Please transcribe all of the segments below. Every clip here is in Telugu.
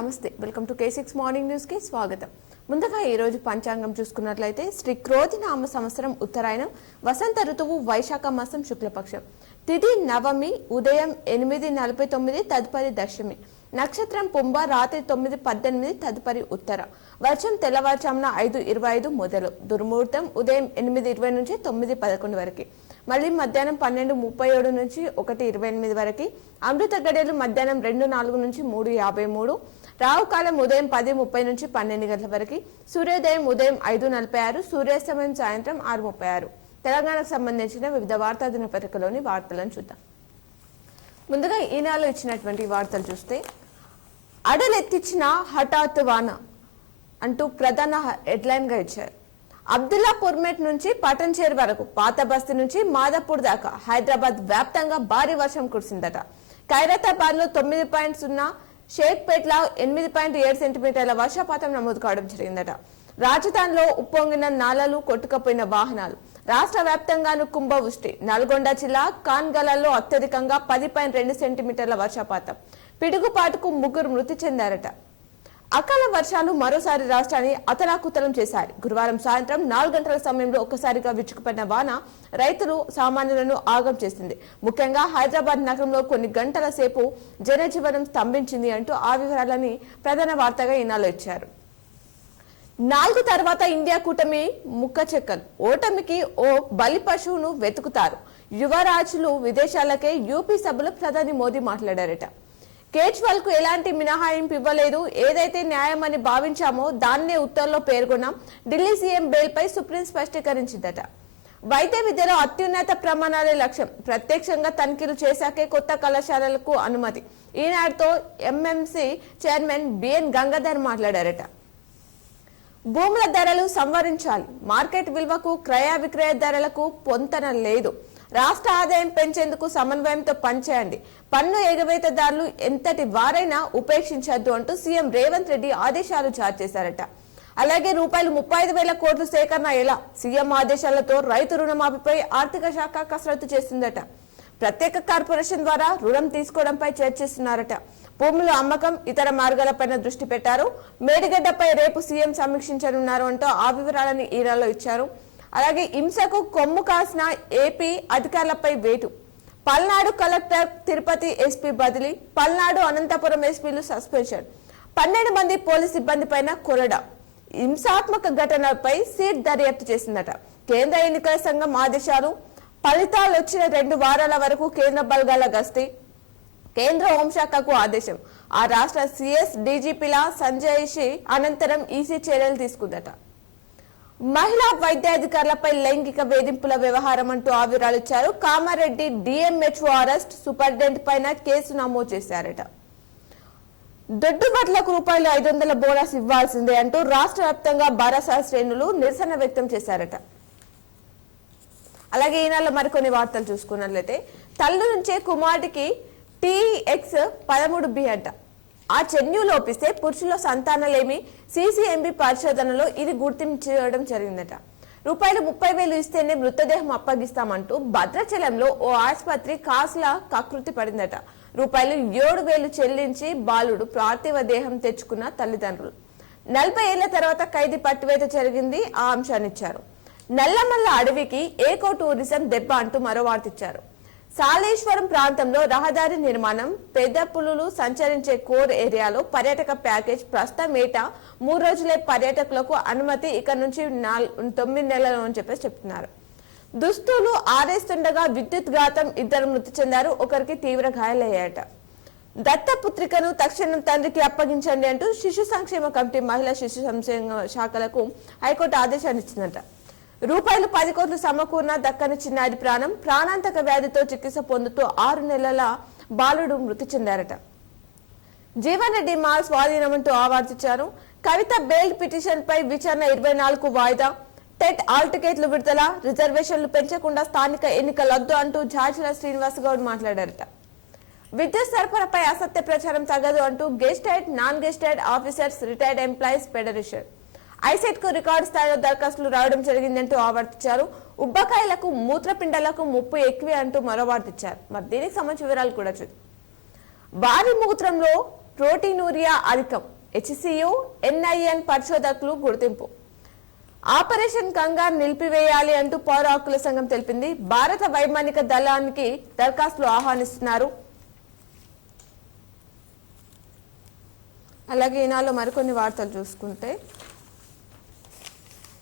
నమస్తే welcome to K6 morning news కి స్వాగతం. ముందుగా ఈ రోజు పంచాంగం చూసుకున్నట్లయితే శ్రీ క్రోధినామ సంవత్సరం ఉత్తరాయణం వసంత ఋతువు వైశాఖ మాసం శుక్లపక్షం తిథి నవమి ఉదయం 8:49 తదుపరి దశమి నక్షత్రం పుంభ రాత్రి 9:18 తదుపరి ఉత్తర వర్షం తెల్లవారుజామున 5:25 మొదలు దుర్ముహూర్తం ఉదయం 8:20 నుంచి 9:11 వరకు మళ్ళీ మధ్యాహ్నం 12:37 నుంచి 1:28 వరకు అమృత గడియలు మధ్యాహ్నం 2:04 నుంచి 3:53 రావు కాలం ఉదయం 10:30 నుంచి 12 గంటల వరకు సూర్యోదయం ఉదయం 5:46 సూర్యాస్తమయం సాయంత్రం 6:36 తెలంగాణకు సంబంధించిన వివిధ వార్తా దినపత్రికలోని వార్తలను చూద్దాం. ముందుగా ఈనాడులో ఇచ్చినటువంటి వార్తలు చూస్తే అడలెత్తిచ్చిన హఠాత్ వాన అంటూ ప్రధాన హెడ్లైన్ గా ఇచ్చారు. అబ్దుల్లాపూర్మేట్ నుంచి పటన్చేర్ వరకు పాత బస్తీ నుంచి మాదాపూర్ దాకా హైదరాబాద్ వ్యాప్తంగా భారీ వర్షం కురిసిందట. ఖైరతాబాద్ లో 9.0 షేక్పేట్ లో 8.7 సెంటీమీటర్ల వర్షపాతం నమోదు కావడం జరిగిందట. రాజధానిలో ఉప్పొంగిన నాలలు కొట్టుకుపోయిన వాహనాలు రాష్ట్ర వ్యాప్తంగాను కుంభవృష్టి నల్గొండ జిల్లా కాన్గలలో అత్యధికంగా 10.2 సెంటీమీటర్ల వర్షపాతం పిడుగుపాటుకు 3 మృతి చెందారట. అకాల వర్షాలు మరోసారి రాష్ట్రాన్ని అతలాకుతలం చేశాయి. గురువారం సాయంత్రం 4 గంటల సమయంలో ఒక్కసారిగా విచ్చుకుపడిన వాన రైతులు సామాన్యులను ఆగం చేసింది. ముఖ్యంగా హైదరాబాద్ నగరంలో కొన్ని గంటల సేపు జనజీవనం స్తంభించింది అంటూ ఆ వివరాలని ప్రధాన వార్తగా ఈనాడులో ఇచ్చారు. 4 తర్వాత ఇండియా కూటమి ముక్కచెక్కలు ఓటమికి ఓ బలి పశువును వెతుకుతారు. యువరాజులు విదేశాలకే యూపీ సభలో ప్రధాని మోదీ మాట్లాడారట. కేజ్రీవాల్ కు ఎలాంటి మినహాయింపు ఇవ్వలేదు, ఏదైతే న్యాయమని భావించామో దాన్నే ఉత్తర్వులో పేర్కొన్నాం. ఢిల్లీ సీఎం బెయిల్ పై సుప్రీం స్పష్టీకరించిందట. వైద్య విద్యలో అత్యున్నత ప్రమాణాలే లక్ష్యం, ప్రత్యక్షంగా తనిఖీలు చేశాకే కొత్త కళాశాలలకు అనుమతి. ఈనాడుతో ఎంఎంసీ చైర్మన్ బిఎన్ గంగాధర్ మాట్లాడారట. భూముల ధరలు సంవరించాలి, మార్కెట్ విలువకు క్రయ విక్రయ ధరలకు పొంతన లేదు, రాష్ట్ర ఆదాయం పెంచేందుకు సమన్వయంతో పనిచేయండి, పన్ను ఎగవేతదారులు ఎంతటి వారైనా ఉపేక్షించద్దు అంటూ సీఎం రేవంత్ రెడ్డి ఆదేశాలు జారీ చేశారట. అలాగే రూపాయలు 35,000 కోట్ల సేకరణ ఎలా, సీఎం ఆదేశాలతో రైతు రుణమాఫీపై ఆర్థిక శాఖ కసరత్తు చేస్తుందట. ప్రత్యేక కార్పొరేషన్ ద్వారా రుణం తీసుకోవడంపై చర్చిస్తున్నారట. భూముల అమ్మకం ఇతర మార్గాలపైన దృష్టి పెట్టారు. మేడిగడ్డపై రేపు సీఎం సమీక్షించనున్నారు అంటూ ఆ వివరాలని ఈరాలో ఇచ్చారు. అలాగే హింసకు కొమ్ము కాసిన ఏపీ అధికారులపై వేటు, పల్నాడు కలెక్టర్ తిరుపతి ఎస్పీ బదిలీ, పల్నాడు అనంతపురం ఎస్పీలు సస్పెన్షన్, 12 మంది పోలీసు సిబ్బంది పైన కొరడా. హింసాత్మక ఘటనలపై సీట్ దర్యాప్తు చేసిందట. కేంద్ర ఎన్నికల సంఘం ఆదేశాలు, ఫలితాలు వచ్చిన 2 వారాల వరకు కేంద్ర బలగాల గస్తీ, కేంద్ర హోంశాఖకు ఆదేశం. ఆ రాష్ట్ర సిఎస్ డీజీపీల సంజయ్ అనంతరం ఈసీ చర్యలు తీసుకుందట. మహిళా వైద్యాధికారులపై లైంగిక వేధింపుల వ్యవహారం అంటూ ఆ వివరాలు ఇచ్చారు. కామారెడ్డి డిఎంహెచ్ఓ అరెస్ట్, సూపరింటెండెంట్ పైన కేసు నమోదు చేశారట. దొడ్డుబట్లకు రూపాయలు 500 బోనస్ ఇవ్వాల్సిందే అంటూ రాష్ట్ర వ్యాప్తంగా బారాసా శ్రేణులు నిరసన వ్యక్తం చేశారట. అలాగే ఈనాడులో మరికొన్ని వార్తలు చూసుకున్నట్లయితే తల్లి నుంచే కుమారుడికి TX13B అంట. ఆ జన్యు లోపిస్తే పురుషుల సంతానలేమి CCMB పరిశోధనలో ఇది గుర్తించడం జరిగిందట. రూపాయలు 30,000 ఇస్తేనే మృతదేహం అప్పగిస్తామంటూ భద్రాచలంలో ఓ ఆసుపత్రి కాసుల కకృతి పడిందట. రూపాయలు 7,000 చెల్లించి బాలుడు పార్థివ దేహం తెచ్చుకున్న తల్లిదండ్రులు. 40 ఏళ్ల తర్వాత ఖైదీ పట్టివేత జరిగింది. ఆ అంశాన్నిచ్చారు. నల్లమల్ల అడవికి ఏకో టూరిజం దెబ్బ అంటూ మరో వార్త ఇచ్చారు. సాలేశ్వరం ప్రాంతంలో రహదారి నిర్మాణం, పెద్ద పులులు సంచరించే కోర్ ఏరియాలో పర్యాటక ప్యాకేజ్ ప్రస్తుతం ఏటా 3 రోజులే పర్యాటకులకు అనుమతి, ఇక నుంచి 9 నెలలు అని చెప్పేసి చెప్తున్నారు. దుస్తులు ఆరేస్తుండగా విద్యుత్ ఘాతం, 2 మృతి చెందారు, ఒకరికి తీవ్ర గాయాలయ్యాయట. దత్తపుత్రికను తక్షణం తండ్రికి అప్పగించండి అంటూ శిశు సంక్షేమ కమిటీ మహిళా శిశు సంక్షేమ శాఖలకు హైకోర్టు ఆదేశాన్ని ఇచ్చిందట. రూపాయలు 10 కోట్లు సమకూర్ణ దక్కని చిన్నారి ప్రాణం, ప్రాణాంతక వ్యాధితో చికిత్స పొందుతూ 6 నెలల బాలుడు మృతి చెందారట. జీవన్ రెడ్డి మాల్ స్వాధీనమంటూ ఆవార్తించారు. కవిత బెయిల్ పిటిషన్ పై విచారణ 24కు వాయిదా, టెట్ ఆల్ టికెట్లు విడుదల, రిజర్వేషన్లు పెంచకుండా స్థానిక ఎన్నికలొద్దు అంటూ జార్జిల శ్రీనివాస్ గౌడ్ మాట్లాడారట. విద్యుత్ సరఫరాపై అసత్య ప్రచారం తగదు అంటూ gazetted, non gazetted officers retired employees federation ICET కు రికార్డు స్థాయిలో దరఖాస్తులు రావడం జరిగిందంటూ ఆవర్తించారు. ఉబ్బకాయలకు మూత్రపిండాలకు ముప్పు ఎక్కువే అంటూ మరో వార్తిచ్చారు. మరి దీనికి సంబంధించిన వివరాలు కూడా చూద్దాం. వారి మూత్రంలో ప్రోటీనూరియా అధికం, హెచ్సియు ఎన్ఐఎన్ పరిశోధకులు గుర్తింపు. ఆపరేషన్ కంగార్ నిలిపివేయాలి అంటూ పౌర హక్కుల సంఘం తెలిపింది. భారత వైమానిక దళానికి దరఖాస్తులు ఆహ్వానిస్తున్నారు. అలాగే ఈనాలో మరికొన్ని వార్తలు చూసుకుంటే,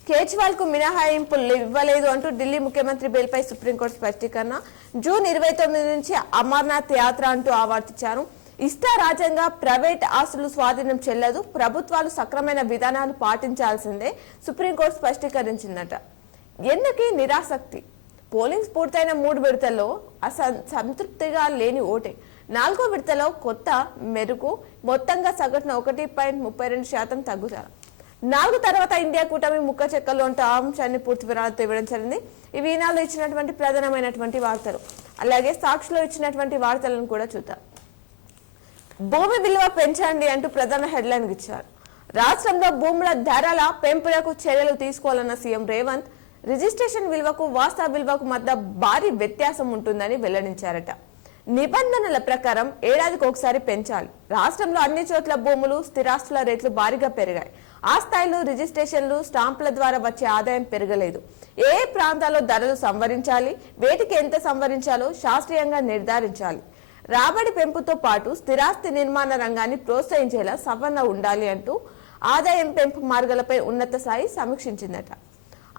కేజ్రీవాల్ కు మినహాయింపులు ఇవ్వలేదు అంటూ ఢిల్లీ ముఖ్యమంత్రి బిల్పై సుప్రీంకోర్టు స్పష్టీకరణ. జూన్ 29 నుంచి అమర్నాథ్ యాత్ర అంటూ ఆవర్తించారు. ఇష్టారాజ్యంగా ప్రైవేట్ ఆస్తులు స్వాధీనం చెల్లదు, ప్రభుత్వాలు సక్రమైన విధానాలు పాటించాల్సిందే సుప్రీంకోర్టు స్పష్టీకరించిందట. ఎన్నికకి నిరాసక్తి. పోలింగ్స్ పూర్తయిన 3 విడతల్లో సంతృప్తిగా లేని ఓటే. 4వ విడతలో కొత్త మెరుగు, మొత్తంగా సగటున 1.32% తగ్గుతారు. 4 తర్వాత ఇండియా కూటమి ముక్క చెక్కలు అంటూ ఆ అంశాన్ని పూర్తి వివరాలతో ఇవ్వడం జరిగింది. ఇవి ఈనాళ్ళు ఇచ్చినటువంటి ప్రధానమైనటువంటి వార్తలు. అలాగే సాక్షిలో ఇచ్చినటువంటి వార్తలను కూడా చూద్దాం. భూమి విలువ పెంచండి అంటూ ప్రధాన హెడ్లైన్ ఇచ్చారు. రాష్ట్రంలో భూముల ధరల పెంపులకు చర్యలు తీసుకోవాలన్న సీఎం రేవంత్, రిజిస్ట్రేషన్ విలువకు వాస్తవ విలువకు మధ్య భారీ వ్యత్యాసం ఉంటుందని వెల్లడించారట. నిబంధనల ప్రకారం ఏడాదికి ఒకసారి పెంచాలి. రాష్ట్రంలో అన్ని చోట్ల భూములు, స్థిరాస్తుల రేట్లు భారీగా పెరిగాయి. ఆ స్థాయిలో రిజిస్ట్రేషన్లు, స్టాంపుల ద్వారా వచ్చే ఆదాయం పెరగలేదు. ఏ ప్రాంతాల్లో ధరలు సంవరించాలి, వేటికి ఎంత సంవరించాలో శాస్త్రీయంగా నిర్ధారించాలి. రాబడి పెంపుతో పాటు స్థిరాస్తి నిర్మాణ రంగాన్ని ప్రోత్సహించేలా సవరణ ఉండాలి అంటూ ఆదాయం పెంపు మార్గాలపై ఉన్నత స్థాయి సమీక్షించిందట.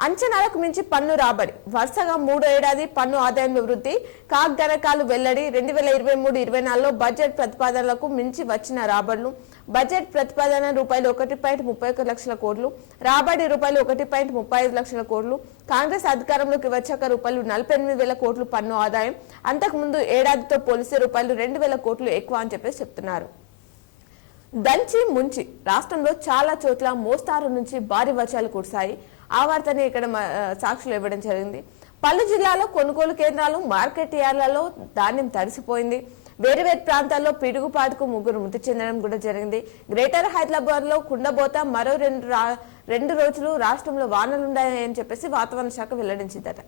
అంచనాలకు మించి పన్ను రాబడి. వరుసగా 3వ ఏడాది పన్ను ఆదాయంలో వృద్ధి. కాగ్ గణకాలు వెల్లడి. 2023-24లో బడ్జెట్ ప్రతిపాదనలకు మించి వచ్చిన రాబడులు. బడ్జెట్ ప్రతిపాదన ₹1.31 లక్షల కోట్లు, రాబడి ₹1.35 లక్షల కోట్లు. కాంగ్రెస్ అధికారంలోకి వచ్చాక ₹48,000 కోట్లు పన్ను ఆదాయం. అంతకుముందు ఏడాదితో పోలిస్తే ₹2,000 కోట్లు ఎక్కువ అని చెప్పేసి చెప్తున్నారు. దంచి ముంచి. రాష్ట్రంలో చాలా చోట్ల మోస్తారు నుంచి భారీ వర్షాలు కురిశాయి. ఆ వార్తని ఇక్కడ సాక్షులు ఇవ్వడం జరిగింది. పలు జిల్లాలో కొనుగోలు కేంద్రాలు, మార్కెట్ యార్డ్లలో ధాన్యం తడిసిపోయింది. వేరు ప్రాంతాల్లో పిడుగుపాటుకు 3 మృతి చెందడం కూడా జరిగింది. గ్రేటర్ హైదరాబాద్ లో కుండబోత. మరో 2 రోజులు రాష్ట్రంలో వానలుండాయని చెప్పేసి వాతావరణ శాఖ వెల్లడించిందట.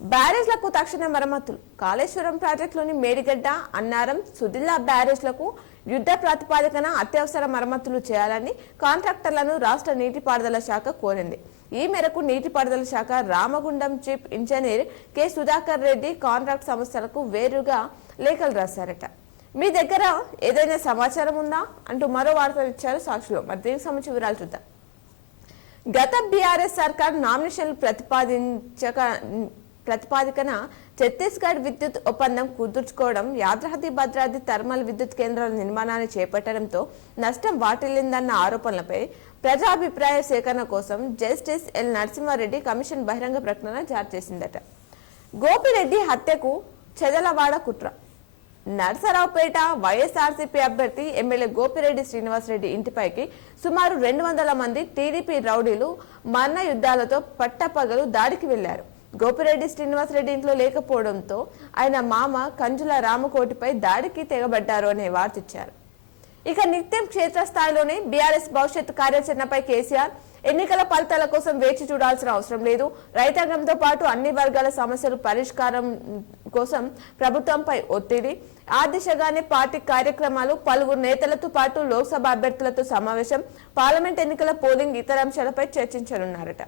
బ్యారేజ్లకు తక్షణ మరమ్మతులు. కాళేశ్వరం ప్రాజెక్టులోని మేడిగడ్డ, అన్నారం, సుదిల్లా బ్యారేజ్లకు యుద్ధ ప్రాతిపాదికన అత్యవసర మరమ్మతులు చేయాలని కాంట్రాక్టర్లను రాష్ట్ర నీటిపారుదల శాఖ కోరింది. ఈ మేరకు నీటిపారుదల శాఖ Ramagundam chief engineer K Sudhakar Reddy contract సంస్థలకు వేరుగా లేఖలు రాశారట. మీ దగ్గర ఏదైనా సమాచారం ఉందా అంటూ మరో వార్తలు ఇచ్చారు సాక్షులు. మరి దీనికి సంబంధించి వివరాలు చూద్దాం. గత బీఆర్ఎస్ సర్కార్ నామినేషన్లు ప్రతిపాదికన ఛత్తీస్గఢ్ విద్యుత్ ఒప్పందం కుదుర్చుకోవడం, యాదాద్రి భద్రాద్రి థర్మల్ విద్యుత్ కేంద్రాల నిర్మాణాన్ని చేపట్టడంతో నష్టం వాటిల్లిందన్న ఆరోపణలపై ప్రజాభిప్రాయ సేకరణ కోసం జస్టిస్ ఎల్ నరసింహారెడ్డి కమిషన్ బహిరంగ ప్రకటన జారీ చేసిందట. గోపిరెడ్డి హత్యకు చెదలవాడ కుట్ర. నర్సరావుపేట వైఎస్ఆర్సీపీ అభ్యర్థి ఎమ్మెల్యే గోపిరెడ్డి శ్రీనివాసరెడ్డి ఇంటిపైకి సుమారు 200 మంది టీడీపీ రౌడీలు మరణ యుద్ధాలతో పట్టపగలు దాడికి వెళ్లారు. గోపిరెడ్డి శ్రీనివాసరెడ్డి ఇంట్లో లేకపోవడంతో ఆయన మామ కంజుల రామకోటిపై దాడికి తెగబడ్డారు అనే వార్త ఇచ్చారు. ఇక నిత్యం క్షేత్రస్థాయిలోనే బీఆర్ఎస్ భవిష్యత్ కార్యాచరణపై కేసీఆర్, ఎన్నికల ఫలితాల కోసం వేచి చూడాల్సిన అవసరం లేదు. రైతాంగంతో పాటు అన్ని వర్గాల సమస్యలు పరిష్కారం కోసం ప్రభుత్వంపై ఒత్తిడి. ఆ దిశగానే పార్టీ కార్యక్రమాలు. పలువురు నేతలతో పాటు లోక్సభ అభ్యర్థులతో సమావేశం. పార్లమెంట్ ఎన్నికల పోలింగ్, ఇతర అంశాలపై చర్చించనున్నారట.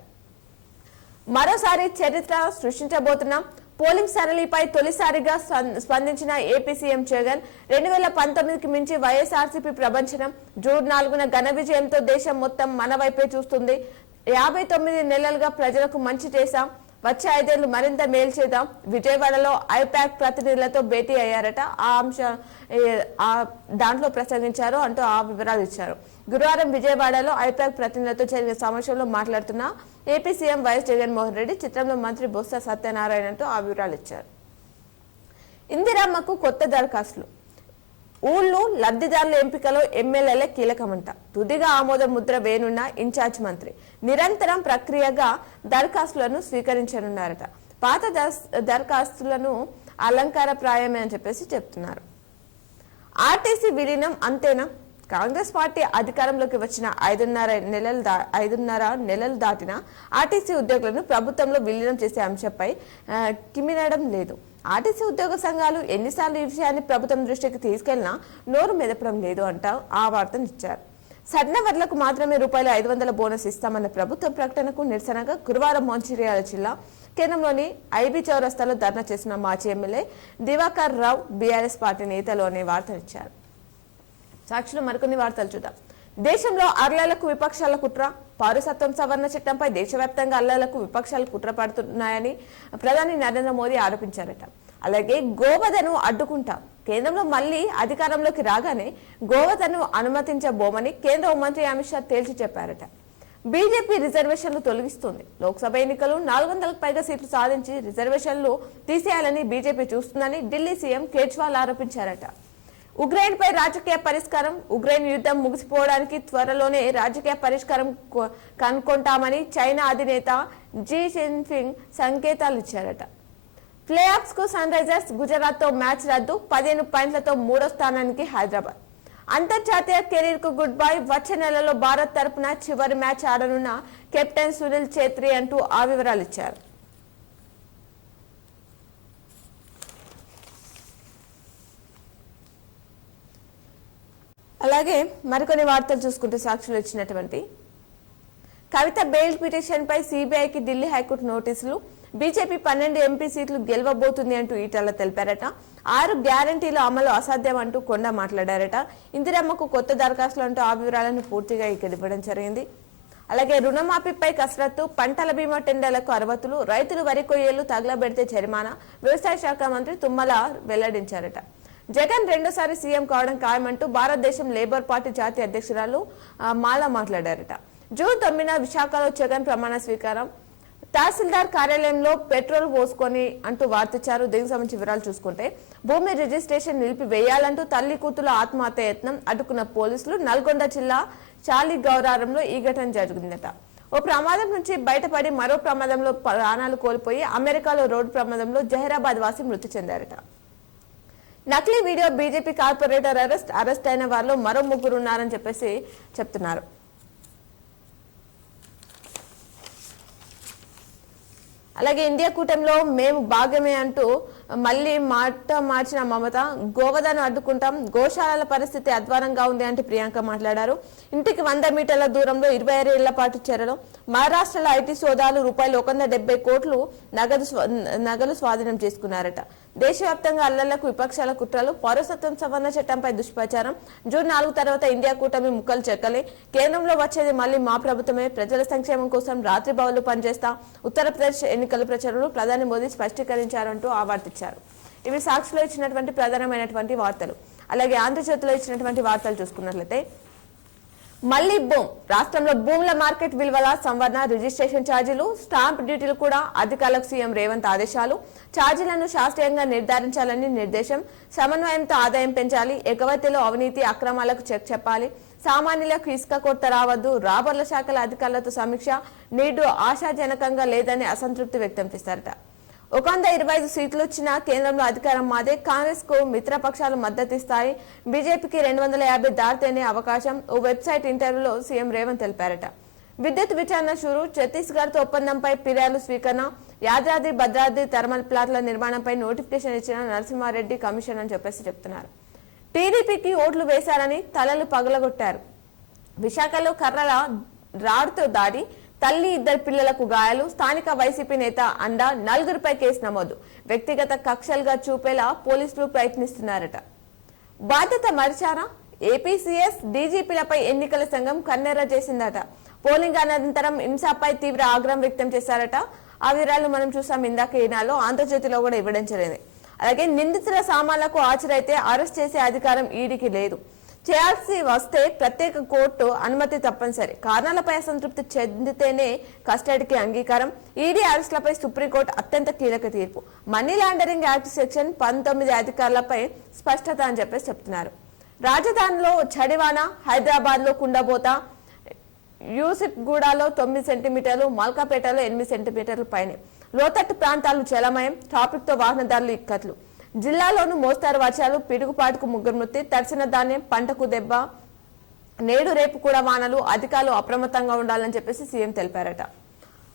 మరోసారి చరిత్ర సృష్టించబోతున్నాం. పోలింగ్ సరళిపై తొలిసారిగా స్పందించిన ఏపీ సీఎం జగన్, 2019కి మించి వైఎస్ఆర్సీపీ ప్రభంజనం. జూన్ 4న ఘన విజయంతో దేశం మొత్తం మన వైపే చూస్తుంది. 59 నెలలుగా ప్రజలకు మంచి చేశాం. వచ్చే 5 ఏళ్లు మరింత మేలు చేద్దాం. విజయవాడలో ఐపాక్ ప్రతినిధులతో భేటీ అయ్యారట. దాంట్లో ప్రసంగించారు అంటూ ఆ వివరాలు ఇచ్చారు. గురువారం విజయవాడలో ఐపాక్ ప్రతినిధులతో జరిగిన సమావేశంలో మాట్లాడుతున్న AP CM YS Jaganmohan Reddy, చిత్రంలో మంత్రి బొత్స సత్యనారాయణ అంటూ ఆ వివరాలు ఇచ్చారు. ఇందిరమ్మకు కొత్త దరఖాస్తులు. ఊళ్ళు లబ్ధిదారుల ఎంపికలో ఎమ్మెల్యేలే కీలకమంట. తుదిగా ఆమోద ముద్ర వేనున్న ఇన్ఛార్జ్ మంత్రి నిరంతరం ప్రక్రియగా దరఖాస్తులను స్వీకరించనున్నారట. పాత దరఖాస్తులను అలంకార ప్రాయమే అని చెప్పేసి చెప్తున్నారు. ఆర్టీసీ విలీనం అంతేనా? కాంగ్రెస్ పార్టీ అధికారంలోకి వచ్చిన 5.5 నెలలు దాటిన ఆర్టీసీ ఉద్యోగులను ప్రభుత్వంలో విలీనం చేసే అంశంపై కిమినడం లేదు. ఆర్టీసీ ఉద్యోగ సంఘాలు ఎన్నిసార్లు ఈ విషయాన్ని ప్రభుత్వం దృష్టికి తీసుకెళ్లినా నోరు మెదపడం లేదు అంటూ ఆ వార్తనిచ్చారు. సన్నవర్లకు మాత్రమే రూపాయలు 500 బోనస్ ఇస్తామన్న ప్రభుత్వ ప్రకటనకు నిరసనగా గురువారం మంచిర్యాల జిల్లా కేంద్రంలోని ఐబీ చౌరస్తాలో ధర్నా చేసిన మాజీ ఎమ్మెల్యే దివాకర్ రావు బీఆర్ఎస్ పార్టీ నేతలు అనే వార్తనిచ్చారు. సాక్షులు మరికొన్ని వార్తలు చూద్దాం. దేశంలో అర్లలకు విపక్షాల కుట్ర, పౌరసత్వం సవరణ చట్టంపై దేశవ్యాప్తంగా అర్లలకు విపక్షాలు కుట్ర పడుతున్నాయని ప్రధాని నరేంద్ర మోదీ ఆరోపించారట. అలాగే గోవధను అడ్డుకుంటాం, కేంద్రంలో మళ్లీ అధికారంలోకి రాగానే గోవధను అనుమతించబోమని కేంద్ర హోంమంత్రి అమిత్ షా తేల్చి చెప్పారట. బీజేపీ రిజర్వేషన్లు తొలగిస్తుంది, లోక్సభ ఎన్నికలు 400కు పైగా సీట్లు సాధించి రిజర్వేషన్లు తీసేయాలని బీజేపీ చూస్తుందని ఢిల్లీ సీఎం కేజ్రీవాల్ ఆరోపించారట. ఉక్రెయిన్ పై రాజకీయ పరిష్కారం, ఉక్రెయిన్ యుద్ధం ముగిసిపోవడానికి త్వరలోనే రాజకీయ పరిష్కారం కనుక్కుంటామని చైనా అధినేత జీ జిన్పింగ్ సంకేతాలు ఇచ్చారట. ప్లే ఆఫ్స్ కు సన్ రైజర్స్ గుజరాత్ తో మ్యాచ్ రద్దు, 15 పాయింట్లతో 3వ స్థానానికి హైదరాబాద్. అంతర్జాతీయ కెరీర్ కు గుడ్ బై, వచ్చే నెలలో భారత్ తరపున చివరి మ్యాచ్ ఆడనున్న కెప్టెన్ సునీల్ ఛేత్రి అంటూ ఆ వివరాలు ఇచ్చారు. అలాగే మరికొన్ని వార్తలు చూసుకుంటే సాక్షులు ఇచ్చినటువంటి కవిత బెయిల్ పిటిషన్ పై సిబిఐకి ఢిల్లీ హైకోర్టు నోటీసులు, బీజేపీ 12 ఎంపీ సీట్లు గెలవబోతుంది అంటూ ఈటల తెలిపారట. 6 గ్యారంటీల అమలు అసాధ్యం అంటూ కొండ మాట్లాడారట. ఇందిరమ్మకు కొత్త దరఖాస్తులు అంటూ ఆ వివరాలను పూర్తిగా ఇక్కడ ఇవ్వడం జరిగింది. అలాగే రుణమాఫీపై కసరత్తు, పంటల బీమా టెండర్లకు అనుమతులు, రైతులు వరి కొయ్యేళ్లు తగలబెడితే జరిమానా, వ్యవసాయ శాఖ మంత్రి తుమ్మల వెల్లడించారట. జగన్ రెండోసారి సీఎం కావడం ఖాయమంటూ భారతదేశం లేబర్ పార్టీ జాతీయ అధ్యక్షురాలు మాలా మాట్లాడారట. జూన్ 9న విశాఖలో జగన్ ప్రమాణ స్వీకారం, తహసీల్దార్ కార్యాలయంలో పెట్రోల్ పోసుకొని అంటూ వార్తిచ్చారు. దీనికి సంబంధించి వివరాలు చూసుకుంటే భూమి రిజిస్ట్రేషన్ నిలిపివేయాలంటూ తల్లి కూతుల ఆత్మహత్య యత్నం అడ్డుకున్న పోలీసులు. నల్గొండ జిల్లా చాలిగౌరారంలో ఈ ఘటన జరిగిందట. ఓ ప్రమాదం నుంచి బయటపడి మరో ప్రమాదంలో ప్రాణాలు కోల్పోయి అమెరికాలో రోడ్డు ప్రమాదంలో జహీరాబాద్ వాసి మృతి చెందారట. నకిలీ వీడియో బీజేపీ కార్పొరేటర్ అరెస్ట్ అయిన వారిలో మరో 3 ఉన్నారని చెప్పేసి చెప్తున్నారు. అలాగే ఇండియా కూటమిలో మేము భాగమే అంటూ మళ్ళీ మాట మార్చిన మమత, గోవధను అడ్డుకుంటాం, గోశాలల పరిస్థితి అధ్వానంగా ఉంది అంటే ప్రియాంక మాట్లాడారు. ఇంటికి 100 మీటర్ల దూరంలో 26 ఏళ్ల పాటు చెరలో, మహారాష్ట్రలో ఐటీ సోదాలు రూపాయలు 170 కోట్లు నగలు స్వాధీనం చేసుకున్నారట. దేశవ్యాప్తంగా అల్లర్లకు విపక్షాల కుట్రలు, పౌరసత్వం సవరణ చట్టంపై దుష్ప్రచారం, జూన్ 4 తర్వాత ఇండియా కూటమి ముక్కలు చెక్కలే, కేంద్రంలో వచ్చేది మళ్ళీ మా ప్రభుత్వమే, ప్రజల సంక్షేమం కోసం రాత్రి బౌలు పనిచేస్తా, ఉత్తరప్రదేశ్ ఎన్నికల ప్రచారంలో ప్రధాని మోదీ స్పష్టీకరించారంటూ అవార్డిచ్చారు. ఇవి సాక్షిలో ఇచ్చినటువంటి ప్రధానమైనటువంటి వార్తలు. అలాగే ఆంధ్రజ్యోతిలో ఇచ్చినటువంటి వార్తలు చూసుకున్నట్లయితే మళ్లీ బూమ్, రాష్ట్రంలో భూముల మార్కెట్ విలువల సంవరణ, రిజిస్ట్రేషన్ ఛార్జీలు, స్టాంప్ డ్యూటీలు కూడా అధికారులకు సీఎం రేవంత్ ఆదేశాలు, ఛార్జీలను శాస్త్రీయంగా నిర్ధారించాలని నిర్దేశం, సమన్వయంతో ఆదాయం పెంచాలి, ఎగవతిలో అవినీతి అక్రమాలకు చెక్ చెప్పాలి, సామాన్యులకు ఇసుక కొరత రావద్దు, రాబర్ల శాఖల అధికారులతో సమీక్ష, నేడు ఆశాజనకంగా లేదని అసంతృప్తి వ్యక్తం చేశారట. 125 సీట్లు వచ్చినా కేంద్రంలో అధికారం మాదే, కాంగ్రెస్ కు మిత్రపక్షాలు మద్దతిస్తాయి, బీజేపీకి 250 దాటితేనే అవకాశం, ఓ వెబ్సైట్ ఇంటర్వ్యూలో సీఎం రేవంత్ తెలిపారట. విద్యుత్ విచారణ షురు, ఛత్తీస్గఢ్ తో ఒప్పందంపై ఫిర్యాదు స్వీకరణ, యాదాద్రి భద్రాద్రి థర్మల్ ప్లాంట్ల నిర్మాణంపై నోటిఫికేషన్ ఇచ్చిన నరసింహారెడ్డి కమిషన్ అని చెప్పేసి చెప్తున్నారు. టీడీపీకి ఓట్లు వేశారని తలలు పగలగొట్టారు, విశాఖలో కర్రల రాడ్తో దాడి, తల్లి 2 పిల్లలకు గాయాలు, స్థానిక వైసీపీ నేత అండ, 4గురిపై కేసు నమోదు, వ్యక్తిగత కక్షలుగా చూపేలా పోలీసులు ప్రయత్నిస్తున్నారట. బాధ్యత మరిచారా, ఏపీసీఎస్ డీజీపీలపై ఎన్నికల సంఘం కన్నెర్ర చేసిందట. పోలింగ్ అనంతరం హింసాపై తీవ్ర ఆగ్రహం వ్యక్తం చేశారట. ఆ వివరాలు మనం చూసాం ఇందాక ఈనాలో, ఆంధ్రజ్యోతిలో కూడా ఇవ్వడం జరిగింది. అలాగే నిందితుల సామాన్లకు హాజరైతే అరెస్ట్ చేసే అధికారం ఈడీకి లేదు, చేయాల్సి వస్తే ప్రత్యేక కోర్టు అనుమతి తప్పనిసరి, కారణాలపై అసంతృప్తి చెందితేనే కస్టడీకి అంగీకారం, ఈడీ అరెస్టులపై సుప్రీంకోర్టు అత్యంత కీలక తీర్పు, మనీ లాండరింగ్ యాక్ట్ సెక్షన్ 19 అధికారులపై స్పష్టత అని చెప్పేసి చెప్తున్నారు. రాజధానిలో చడివాన, హైదరాబాద్ లో కుండబోత, యూసిఫ్గూడలో 9 సెంటీమీటర్లు, మల్కాపేటలో 8 సెంటీమీటర్లు పైనే, లోతట్టు ప్రాంతాలు జలమయం, ట్రాఫిక్ తో వాహనదారులు ఇక్కట్లు, జిల్లాలోనూ మోస్తారు వర్షాలు, పిడుగుపాటుకు 3 మృతి, తడిసిన ధాన్యం పంటకు దెబ్బ, నేడు రేపు కూడా వానలు, అధికారులు అప్రమత్తంగా ఉండాలని చెప్పేసి సీఎం తెలిపారట.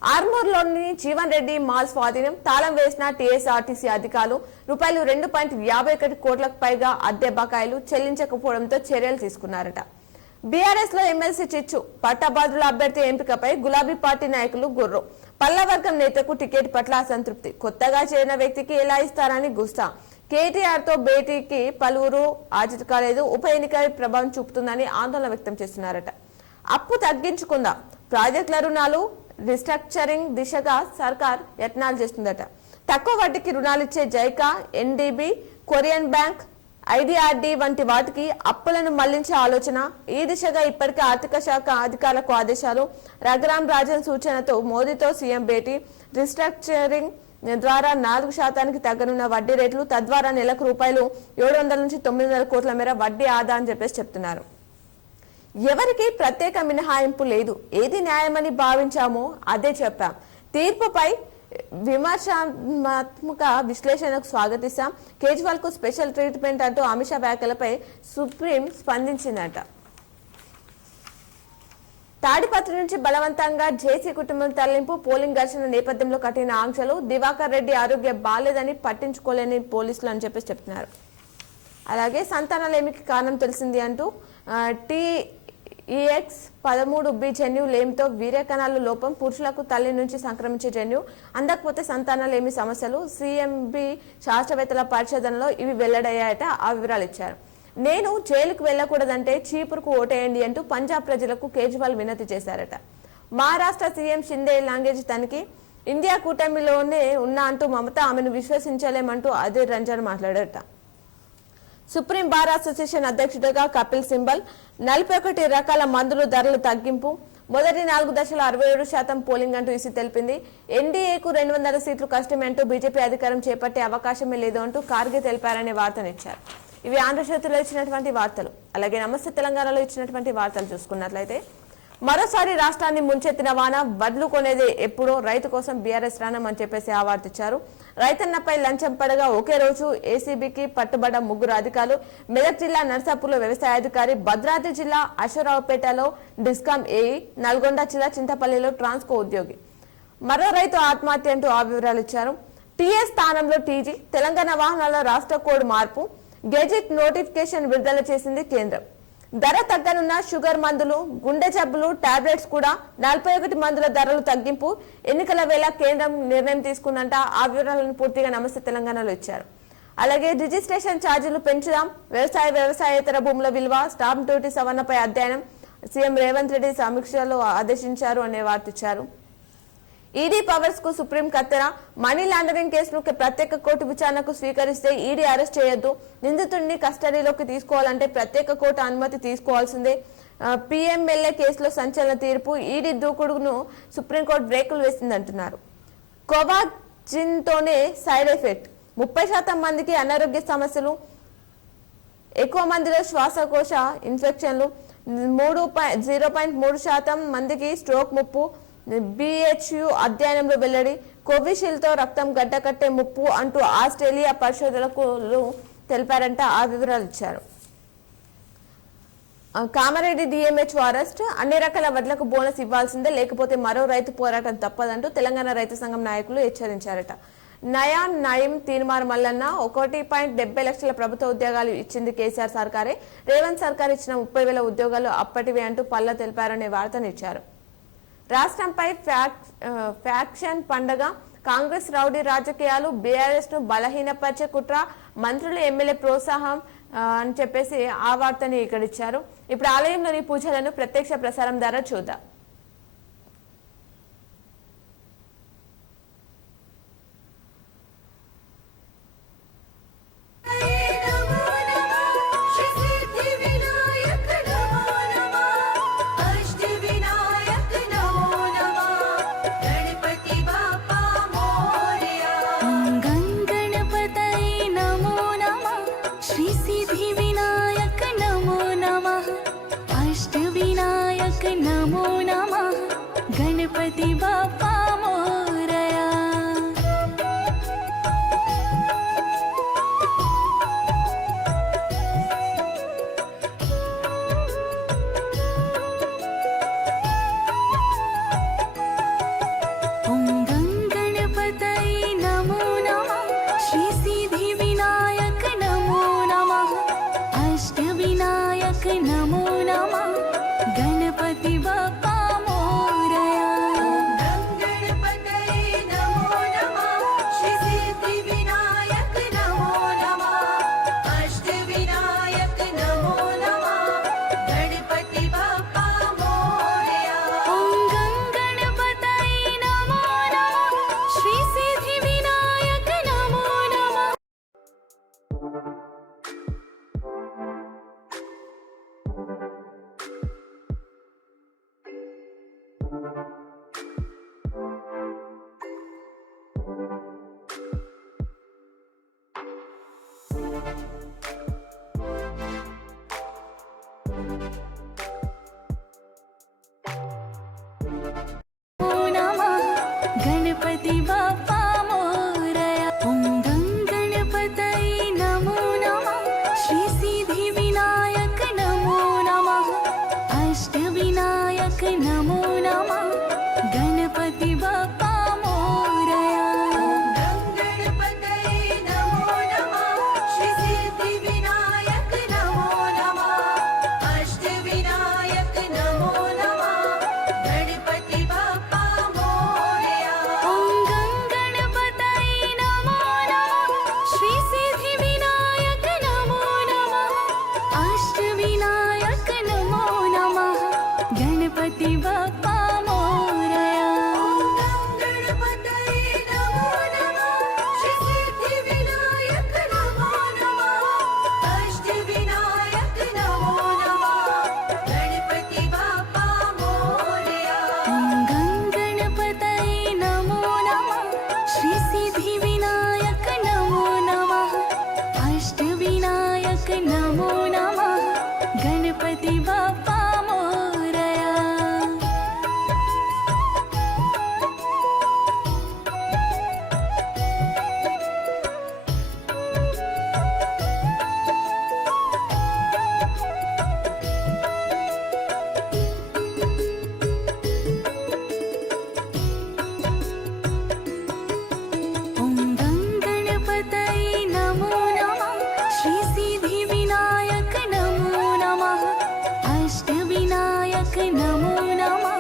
ఆర్మూర్లోని జీవన్ రెడ్డి మాల్ స్వాధీనం, తాళం వేసిన టీఎస్ఆర్టీసీ అధికారులు రూపాయలు 2.51 కోట్లకు పైగా అద్దె బకాయిలు చెల్లించకపోవడంతో చర్యలు తీసుకున్నారట. బీఆర్ఎస్ లో ఎమ్మెల్సీ చిచ్చు, పట్టభద్రుల అభ్యర్థి ఎంపికపై గులాబీ పార్టీ నాయకులు గుర్రం, పల్లవర్గం నేతకు టికెట్ పట్ల అసంతృప్తి, కొత్తగా చేరిన వ్యక్తికి ఎలా ఇస్తారని గుస్తా, కేటీఆర్ తో భేటీకి పలువురు హాజరు కాలేదు, ఉప ఎన్నికపై ప్రభావం చూపుతుందని ఆందోళన వ్యక్తం చేస్తున్నారట. అప్పు తగ్గించుకుందాం, ప్రాజెక్టుల రుణాలు రీస్ట్రక్చరింగ్ దిశగా సర్కార్ యత్నాలు చేస్తుందట. తక్కువ వడ్డీకి రుణాలిచ్చే జైకా, ఎన్డీబీ, కొరియన్ బ్యాంక్, ఐడిఆర్డి వంటి వాటికి అప్పులను మళ్లించే ఆలోచన. ఈ దిశగా ఇప్పటికే ఆర్థిక శాఖ అధికారులకు ఆదేశాలు. రఘురాం రాజన్ సూచనతో మోదీతో సీఎం భేటీ. రీస్ట్రక్చరింగ్ ద్వారా 4% తగ్గనున్న వడ్డీ రేట్లు, తద్వారా నెలకు రూపాయలు 700 నుంచి 900 కోట్ల మేర వడ్డీ ఆదా అని చెప్తున్నారు. ఎవరికి ప్రత్యేక మినహాయింపు లేదు, ఏది న్యాయమని భావించామో అదే చెప్పాం. తీర్పుపై విమర్శనాత్మక విశ్లేషణకు స్వాగతిస్తాం. కేజ్రీవాల్ కు స్పెషల్ ట్రీట్మెంట్ అంటూ అమిత్ షా వ్యాఖ్యలపై సుప్రీం స్పందించిందట. తాడిపత్రి నుంచి బలవంతంగా జేసీ కుటుంబం తరలింపు, పోలింగ్ ఘర్షణ నేపథ్యంలో కఠిన ఆంక్షలు, దివాకర్ రెడ్డి ఆరోగ్యం బాలేదని పట్టించుకోలేని పోలీసులు అని చెప్తున్నారు. అలాగే సంతానలేమికి కారణం తెలిసింది అంటూ TEX13B జన్యు లేమితో వీర్యకణాల లోపం, పురుషులకు తల్లి నుంచి సంక్రమించే జన్యు, అందకపోతే సంతానలేమి సమస్యలు. CMB శాస్త్రవేత్తల పరిశోధనలో ఇవి వెల్లడయ్యాయట. ఆ వివరాలు ఇచ్చారు. నేను జైలుకు వెళ్లకూడదంటే చీపురుకు ఓటేయండి అంటూ పంజాబ్ ప్రజలకు కేజ్రీవాల్ వినతి చేశారట. మహారాష్ట్ర సీఎం షిందే లాంగ్వేజ్ తనకి ఇండియా కూటమిలోనే ఉన్నా అంటూ మమత ఆమెను విశ్వసించలేమంటూ అధీర్ రంజన్ మాట్లాడారట. సుప్రీం బార్ అసోసియేషన్ అధ్యక్షుడిగా కపిల్ సింబల్, 41 రకాల మందులు ధరలు తగ్గింపు, మొదటి 4 దశల 67% పోలింగ్ అంటూ ఈసీ తెలిపింది. ఎన్డీఏకు 200 సీట్లు కష్టమే అంటూ బీజేపీ అధికారం చేపట్టే అవకాశమే లేదు అంటూ కార్గే తెలిపారనే వార్తనిచ్చారు. ఇవి ఆంధ్రజ్యోతిలో ఇచ్చినటువంటి వార్తలు. అలాగే నమస్తే తెలంగాణలో ఇచ్చినటువంటి వార్తలు చూసుకున్నట్లయితే, మరోసారి రాష్ట్రాన్ని ముంచెత్తిన వాన, వడ్లు కొనేది ఎప్పుడో, రైతు కోసం బీఆర్ఎస్ రానం అని చెప్పేసి ఆ వార్త ఇచ్చారు. రైతన్నపై లంచం పడగా ఒకే రోజు ఏసీబీకి పట్టుబడ్డ 3 అధికారులు. మెదక్ జిల్లా నర్సాపూర్లో వ్యవసాయ అధికారి, భద్రాద్రి జిల్లా అశ్వరావుపేటలో డిస్కాం ఏఈ, నల్గొండ జిల్లా చింతపల్లిలో ట్రాన్స్కో ఉద్యోగి. మరో రైతు ఆత్మహత్య అంటూ ఆ వివరాలు ఇచ్చారు. టీఎస్ స్థానంలో టీజీ, తెలంగాణ వాహనాల రాష్ట్ర కోడ్ మార్పు, గెజిట్ నోటిఫికేషన్ విడుదల చేసింది కేంద్రం. ధర తగ్గనున్న షుగర్ మందులు, గుండె జబ్బులు, టాబ్లెట్స్ కూడా 41 మందుల ధరలు తగ్గింపు. ఎన్నికల వేళ కేంద్రం నిర్ణయం తీసుకుందంట. ఆ వివరాలను పూర్తిగా నమస్తే తెలంగాణలో ఇచ్చారు. అలాగే రిజిస్ట్రేషన్ ఛార్జీలు పెంచుదాం, వ్యవసాయేతర భూముల విలువ, స్టాంప్ డ్యూటీ సవరణపై అధ్యయనం, సీఎం రేవంత్ రెడ్డి సమీక్షలో ఆదేశించారు అనే వార్త ఇచ్చారు. ఈడీ పవర్స్ కు సుప్రీం కత్తెర, మనీ లాండరింగ్ కేసును ప్రత్యేక కోర్టు విచారణకు స్వీకరిస్తే ఈడీ అరెస్ట్ చేయొద్దు, నిందితుడిని కస్టడీలోకి తీసుకోవాలంటే ప్రత్యేక కోర్టు అనుమతి తీసుకోవాల్సిందే. PMLA కేసులో సంచలన తీర్పు, ఈడీ దూకుడును సుప్రీంకోర్టు బ్రేకులు వేసిందంటున్నారు. కోవాక్సిన్ తోనే సైడ్ ఎఫెక్ట్, 30% మందికి అనారోగ్య సమస్యలు, ఎక్కువ మందిలో శ్వాసకోశ ఇన్ఫెక్షన్లు, 0.3% మందికి స్ట్రోక్ ముప్పు. BHU అధ్యయనంలో వెల్లడి, కోవిషీల్డ్ తో రక్తం గడ్డకట్టే ముప్పు అంటూ ఆస్ట్రేలియా పరిశోధకులు తెలిపారంట. ఆ వివరాలు ఇచ్చారు. కామారెడ్డి DMH అరెస్ట్, అన్ని రకాల వడ్లకు బోనస్ ఇవ్వాల్సిందే, లేకపోతే మరో రైతు పోరాటం తప్పదంటూ తెలంగాణ రైతు సంఘం నాయకులు హెచ్చరించారట. నయీం తీర్మార్ మల్లన్న 1.70 లక్షల ప్రభుత్వ ఉద్యోగాలు ఇచ్చింది కేసీఆర్ సర్కారే, రేవంత్ సర్కార్ ఇచ్చిన 30,000 ఉద్యోగాలు అప్పటివే అంటూ పల్లా తెలిపారనే వార్తనిచ్చారు. రాష్ట్రంపై ఫ్యాక్షన్ పండగ, కాంగ్రెస్ రౌడీ రాజకీయాలు, బీఆర్ఎస్ ను బలహీనపరిచే కుట్ర, మంత్రులు ఎమ్మెల్యే ప్రోత్సాహం అని చెప్పేసి ఆ వార్తని ఇక్కడ ఇచ్చారు. ఇప్పుడు ఆలయంలోని పూజలను ప్రత్యక్ష ప్రసారం ద్వారా చూద్దాం. नमो नमः गणपति बाप्पा मोरया। गणपति बाप्पा मोरया। गणपतये नमो नमः, श्री सिद्धिविनायक नमो नमः, अष्टविनायक नमो नमः, गणपति बाप्पा मोरया। ॐ गणपतये नमो नमः, श्री सिद्धिविनायक नमो नमः। नमः गणपति बाप्पा मोरया। ॐ गणपतये नमो नमः, श्री सिद्धिविनायक नमो नमः, अष्टविनायक नमो नमः, गणपति बाप्पा मोरया। गणपतये नमो नमः, श्री सिद्धिविनायक नमो नमः, अष्टविनायक नमो नमः, गणपति बाप्पा मोरया। ॐ गणपतये नमो नमः, श्री सिद्धिविनायक नमो नमः, अष्टविनायक नमो नमः, गणपति बाप्पा मोरया। गणपतये नमो नमः, श्री सिद्धिविनायक नमो नमः, अष्टविनायक नमो नमः, गणपति बाप्पा मोरया। ॐ गणपतये नमो नमः, श्री सिद्धिविनायक नमो नमः, अष्टविनायक नमो नमः, गणपति बाप्पा मोरया। ॐ गणपतये नमो नमः, श्री सिद्धिविनायक नमो नमः, अष्टविनायक नमो नमः,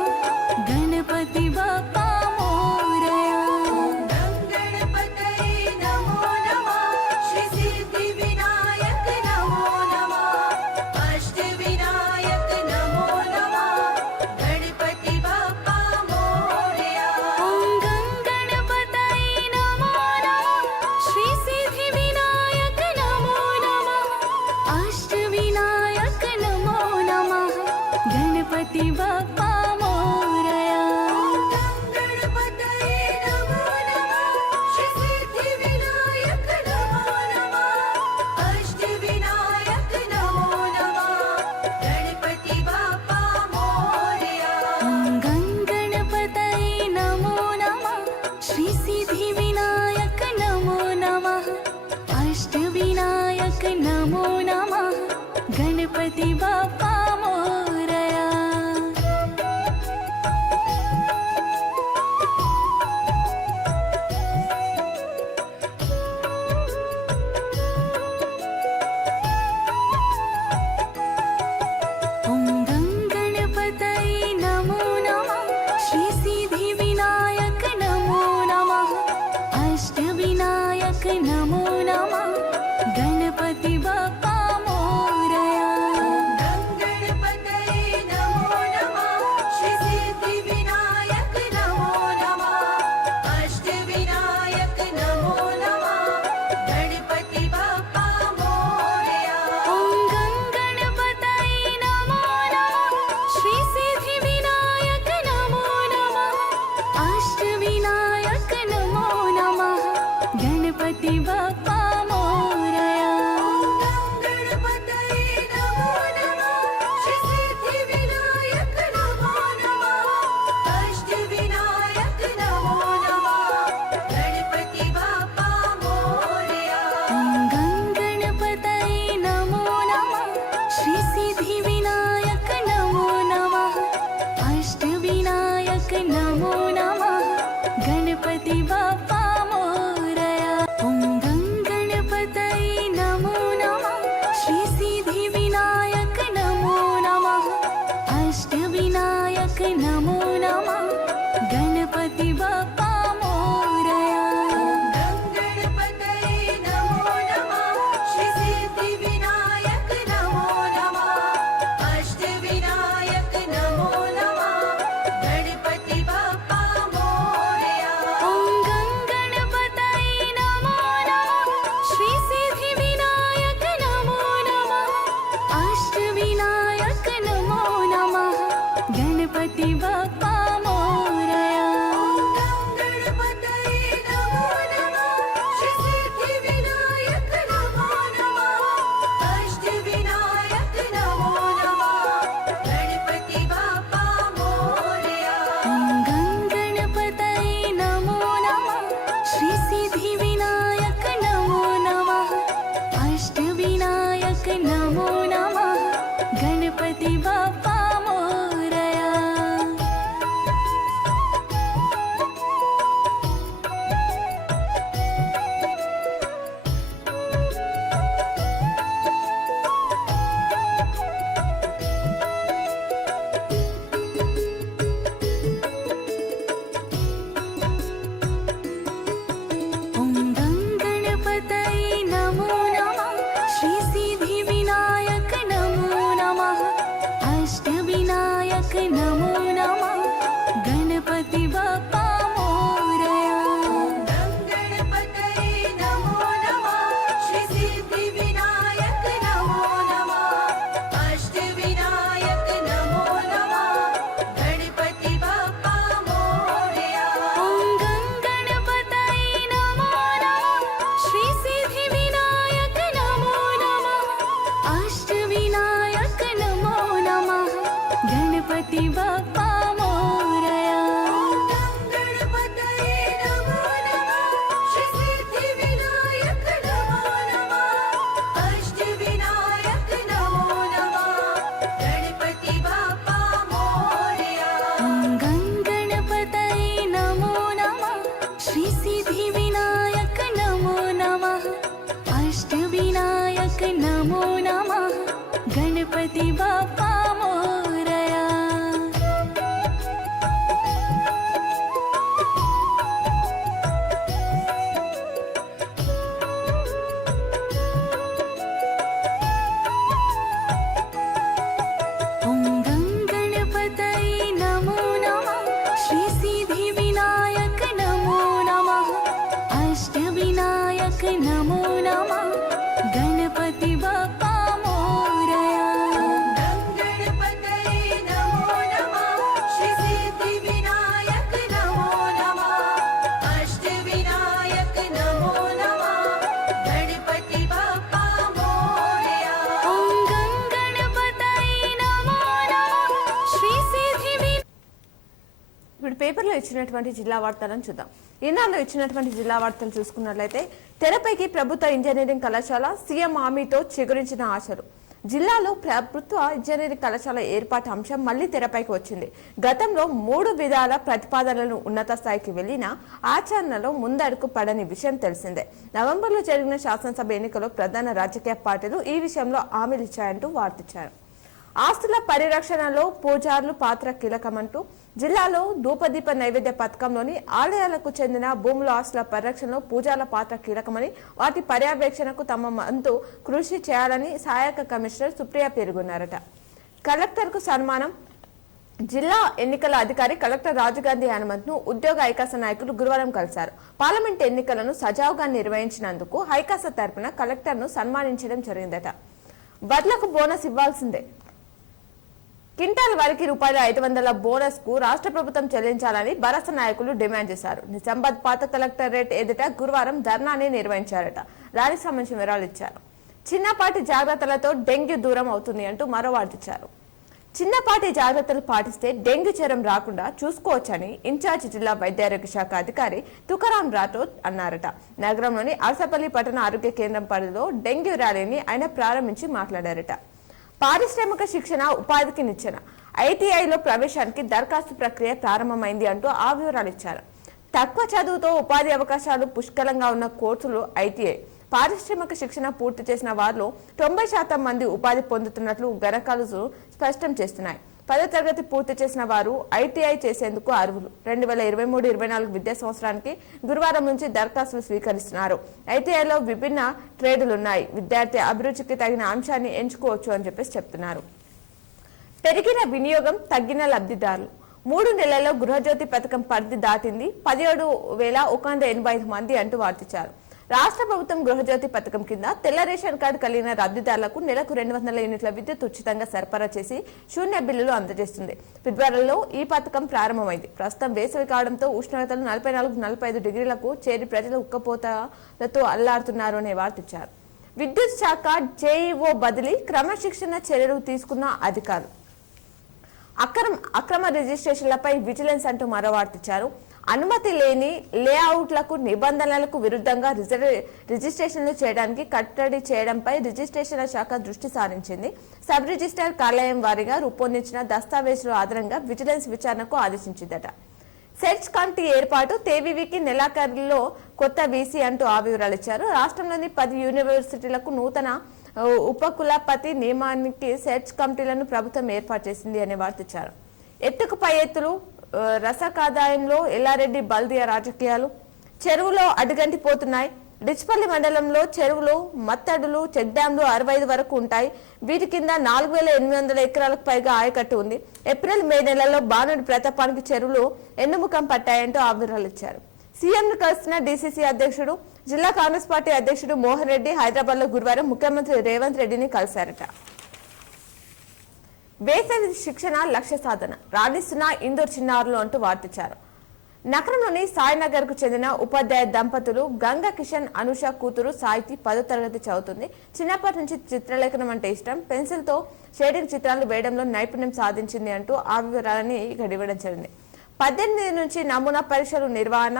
गणपति बाप्पा मोरया। गणपतये नमो नमः, श्री सिद्धिविनायक नमो नमः, अष्टविनायक नमो नमः, गणपति बाप्पा मोरया। ॐ गणपतये नमो नमः, श्री सिद्धिविनायक नमो नमः, अष्टविनायक नमो नमः, गणपति बाप्पा मोरया। गणपतये नमो नमः, श्री सिद्धिविनायक नमो नमः, अष्टविनायक नमो नमः, गणपति बाप्पा मोरया। ॐ गणपतये नमो नमः, श्री सिद्धिविनायक नमो नमः, अष्टविनायक नमो नमः, गणपति बाप्पा मोरया। ॐ गणपतये नमो नमः, श्री सिद्धिविनायक नमो नमः, अष्टविनायक नमो नमः, गणपति बाप्पा मोरया। गणपतये नमो नमः, श्री सिद्धिविनायक नमो नमः, अष्टविनायक नमो नमः, गणपति बाप्पा मोरया। ॐ गणपतये नमो नमः, श्री सिद्धिविनायक नमो नमः, अष्टविनायक नमो नमः, गणपति बाप्पा मोरया। गणपतये नमो नमः, श्री सिद्धिविनायक नमो नमः, अष्टविनायक नमो नमः, गणपति बाप्पा मोरया। ॐ गणपतये नमो नमः, श्री सिद्धिविनायक नमो नमः, अष्टविनायक नमो नमः, गणपति बाप्पा मोरया। ॐ गणपतये नमो नमः, श्री सिद्धिविनायक नमो नमः, अष्टविनायक नमो नमः गणपति बाप्पा मोरया गणपतये नमो नमः श्री सिद्धिविनायक नमो नमः अष्टविनायक नमो नमः गणपति बाप्पा मोरया ॐ गणपतये नमो नमः श्री सिद्धिविनायक नमो नमः अष्टविनायक नमो नमः गणपति बाप्पा मोरया गणपतये नमो नमः श्री सिद्धिविनायक नमो नमः अष्टविनायक नमो नमः गणपति बाप्पा मोरया ॐ गणपतये नमो नमः श्री सिद्धिविनायक नमो नमः अष्टविनायक नमो नमः गणपति बाप्पा मोरया ॐ गणपतये नमो नमः श्री सिद्धिविनायक नमो नमः अष्टविनायक नमो नमः गणपति बाप्पा मोरया गणपतये नमो नमः श्री सिद्धिविनायक नमो नमः अष्टविनायक नमो नमः गणपति बाप्पा मोरया ॐ गणपतये नमो नमः श्री सिद्धिविनायक नमो नमः अष्टविनायक नमो नमः गणपति बाप्पा मोरया गणपतये नमो नमः श्री सिद्धिविनायक नमो नमः अष्टविनायक नमो नमः गणपति बाप्पा मोरया ॐ गणपतये नमो नमः श्री सिद्धिविनायक नमो नमः अष्टविनायक नमो नमः गणपति बाप्पा मोरया ॐ गणपतये नमो नमः श्री सिद्धिविनायक नमो नमः अष्टविनायक नमो नमः गणपति बाप्पा मोरया गणपतये नमो नमः श्री सिद्धिविनायक नमो नमः अष्टविनायक नमो नमः गणपति बाप्पा मोरया ॐ गणपतये नमो नमः श्री सिद्धिविनायक ఇప్పుడు పేపర్లో ఇచ్చినటువంటి జిల్లా వార్తలను చూద్దాం. ఈనాడులో ఇచ్చినటువంటి జిల్లా వార్తలు చూసుకున్నట్లయితే తెరపైకి ప్రభుత్వ ఇంజనీరింగ్ కళాశాల సీఎం హామీతో చిగురించిన ఆశలు. జిల్లాలో ప్రభుత్వ ఇంజనీరింగ్ కళాశాల ఏర్పాటు అంశం మళ్లీ తెరపైకి వచ్చింది. గతంలో 3 విధాల ప్రతిపాదనలు ఉన్నత స్థాయికి వెళ్లినా ఆచరణలో ముందడుగు పడని విషయం తెలిసిందే. నవంబర్లో జరిగిన శాసనసభ ఎన్నికల్లో ప్రధాన రాజకీయ పార్టీలు ఈ విషయంలో హామీలు ఇచ్చాయంటూ వార్తిచ్చారు. ఆస్తుల పరిరక్షణలో పూజారులు పాత్ర కీలకమంటూ జిల్లాలో ధూపదీప నైవేద్య పథకంలోని ఆలయాలకు చెందిన భూముల ఆస్తుల పరిరక్షణలో పూజారుల పాత్ర కీలకమని వాటి పర్యవేక్షణకు తమ వంతు కృషి చేయాలని సహాయక కమిషనర్ సుప్రియ పేర్కొన్నారట. కలెక్టర్కు సన్మానం. జిల్లా ఎన్నికల అధికారి కలెక్టర్ రాజుగాంధీ హనుమంత్ను ఉద్యోగ ఐకాస నాయకులు గురువారం కలిశారు. పార్లమెంట్ ఎన్నికలను సజావుగా నిర్వహించినందుకు ఐకాస తరపున కలెక్టర్ను సన్మానించడం జరిగిందట. వడ్లకు బోనస్ ఇవ్వాల్సిందే. క్వింటాల్ వరకు ₹500 బోనస్ కు రాష్ట్ర ప్రభుత్వం చెల్లించాలని భరస నాయకులు డిమాండ్ చేశారు. నిజామాబాద్ పాత కలెక్టరేట్ ఎదుట గురువారం ధర్నాని నిర్వహించారట. దానికి సంబంధించిన వివరాలు ఇచ్చారు. చిన్నపాటి జాగ్రత్తలతో డెంగ్యూ దూరం అవుతుంది అంటూ మరో వార్తిచ్చారు. చిన్నపాటి జాగ్రత్తలు పాటిస్తే డెంగ్యూ జ్వరం రాకుండా చూసుకోవచ్చని ఇన్ఛార్జ్ జిల్లా వైద్యారోగ్య శాఖ అధికారి తుకారాం రాఠోడ్ అన్నారట. నగరంలోని అరసపల్లి పట్టణ ఆరోగ్య కేంద్రం పరిధిలో డెంగ్యూ ర్యాలీని ఆయన ప్రారంభించి మాట్లాడారట. పారిశ్రామిక శిక్షణ ఉపాధికి నిచ్చెన. ఐటీఐలో ప్రవేశానికి దరఖాస్తు ప్రక్రియ ప్రారంభమైంది అంటూ ఆ వివరాలు ఇచ్చారు. తక్కువ చదువుతో ఉపాధి అవకాశాలు పుష్కలంగా ఉన్న కోర్సులు ఐటీఐ. పారిశ్రామిక శిక్షణ పూర్తి చేసిన వారిలో 90% మంది ఉపాధి పొందుతున్నట్లు గణాంకాలు స్పష్టం చేస్తున్నాయి. 10వ తరగతి పూర్తి చేసిన వారు ఐటీఐ చేసేందుకు అర్హులు. 2023-24 విద్యా సంవత్సరానికి గురువారం నుంచి దరఖాస్తులు స్వీకరిస్తున్నారు. ఐటీఐలో విభిన్న ట్రేడులున్నాయి. విద్యార్థి అభిరుచికి తగిన అంశాన్ని ఎంచుకోవచ్చు అని చెప్పేసి చెప్తున్నారు. పెరిగిన వినియోగం, తగ్గిన లబ్ధిదారులు. 3 నెలల్లో గృహజ్యోతి పథకం పరిధి దాటింది. 17,185 మంది అంటూ వార్తించారు. రాష్ట్ర ప్రభుత్వం గృహజ్యోతి పథకం కింద తెల్ల రేషన్ కార్డు కలిగిన లబ్ధిదారులకు నెలకు 200 యూనిట్ల విద్యుత్ ఉచితంగా సరఫరా చేసి శూన్య బిల్లులు అందజేస్తుంది. ఫిబ్రవరిలో ఈ పథకం ప్రారంభమైంది. ప్రస్తుతం వేసవి కావడంతో ఉష్ణోగ్రతలు 44-45 డిగ్రీలకు చేరి ప్రజలు ఉక్కపోతలతో అల్లాడుతున్నారు అనే వార్తించారు. విద్యుత్ శాఖ జేఈఓ బదిలీ, క్రమశిక్షణ చర్యలు తీసుకున్న అధికారులు. అక్రమ రిజిస్ట్రేషన్లపై విజిలెన్స్ అంటూ మరో వార్తించారు. అనుమతి లేని లేఅవుట్లకు నిబంధనలకు విరుద్ధంగా రిజిస్ట్రేషన్లు చేయడానికి కట్టడి చేయడంపై రిజిస్ట్రేషన్ల శాఖ దృష్టి సారించింది. సబ్ రిజిస్ట్రార్ కార్యాలయం వారీగా రూపొందించిన దస్తావేజుల ఆధారంగా విజిలెన్స్ విచారణకు ఆదేశించిందట. సెర్చ్ కమిటీ ఏర్పాటు, తేవీవికి నెలాఖరులో కొత్త వీసీ అంటూ ఆ వివరాలు ఇచ్చారు. రాష్ట్రంలోని 10 యూనివర్సిటీలకు నూతన ఉపకులపతి నియమానికి సెర్చ్ కమిటీలను ప్రభుత్వం ఏర్పాటు చేసింది అనే వార్తించారు. ఎత్తుకు పై ఎత్తులు, రసకాదాయంలో ఎల్లారెడ్డి బల్దియా రాజకీయాలు. చెరువులో అడుగంటిపోతున్నాయి. డిచ్పల్లి మండలంలో చెరువులు, మత్తడులు, చెక్ డ్యాంలు 65 వరకు ఉంటాయి. వీటి కింద 4,800 ఎకరాలకు పైగా ఆయకట్టు ఉంది. ఏప్రిల్, మే నెలల్లో బాణుడి ప్రతాపానికి చెరువులు ఎన్నుముఖం పట్టాయంటూ ఆవిర్రాలు ఇచ్చారు. సీఎంను కలిసిన డీసీసీ అధ్యక్షుడు, జిల్లా కాంగ్రెస్ పార్టీ అధ్యక్షుడు మోహన్ రెడ్డి హైదరాబాద్ లో గురువారం ముఖ్యమంత్రి రేవంత్ రెడ్డిని కలిశారట. వేసవి శిక్షణ లక్ష్య సాధన రాణిస్తున్న ఇందూర్ చిన్నారులు అంటూ వార్తించారు. నగరంలోని సాయినగర్ కు చెందిన ఉపాధ్యాయ దంపతులు గంగా కిషన్, అనుష కూతురు సాయితి 10వ తరగతి చదువుతుంది. చిన్నప్పటి నుంచి చిత్రలేఖనం అంటే ఇష్టం. పెన్సిల్ తో షేడింగ్ చిత్రాలు వేయడంలో నైపుణ్యం సాధించింది అంటూ ఆ వివరాలని ఇక్కడ ఇవ్వడం జరిగింది. 18 నుంచి నమూనా పరీక్షలు నిర్వహణ.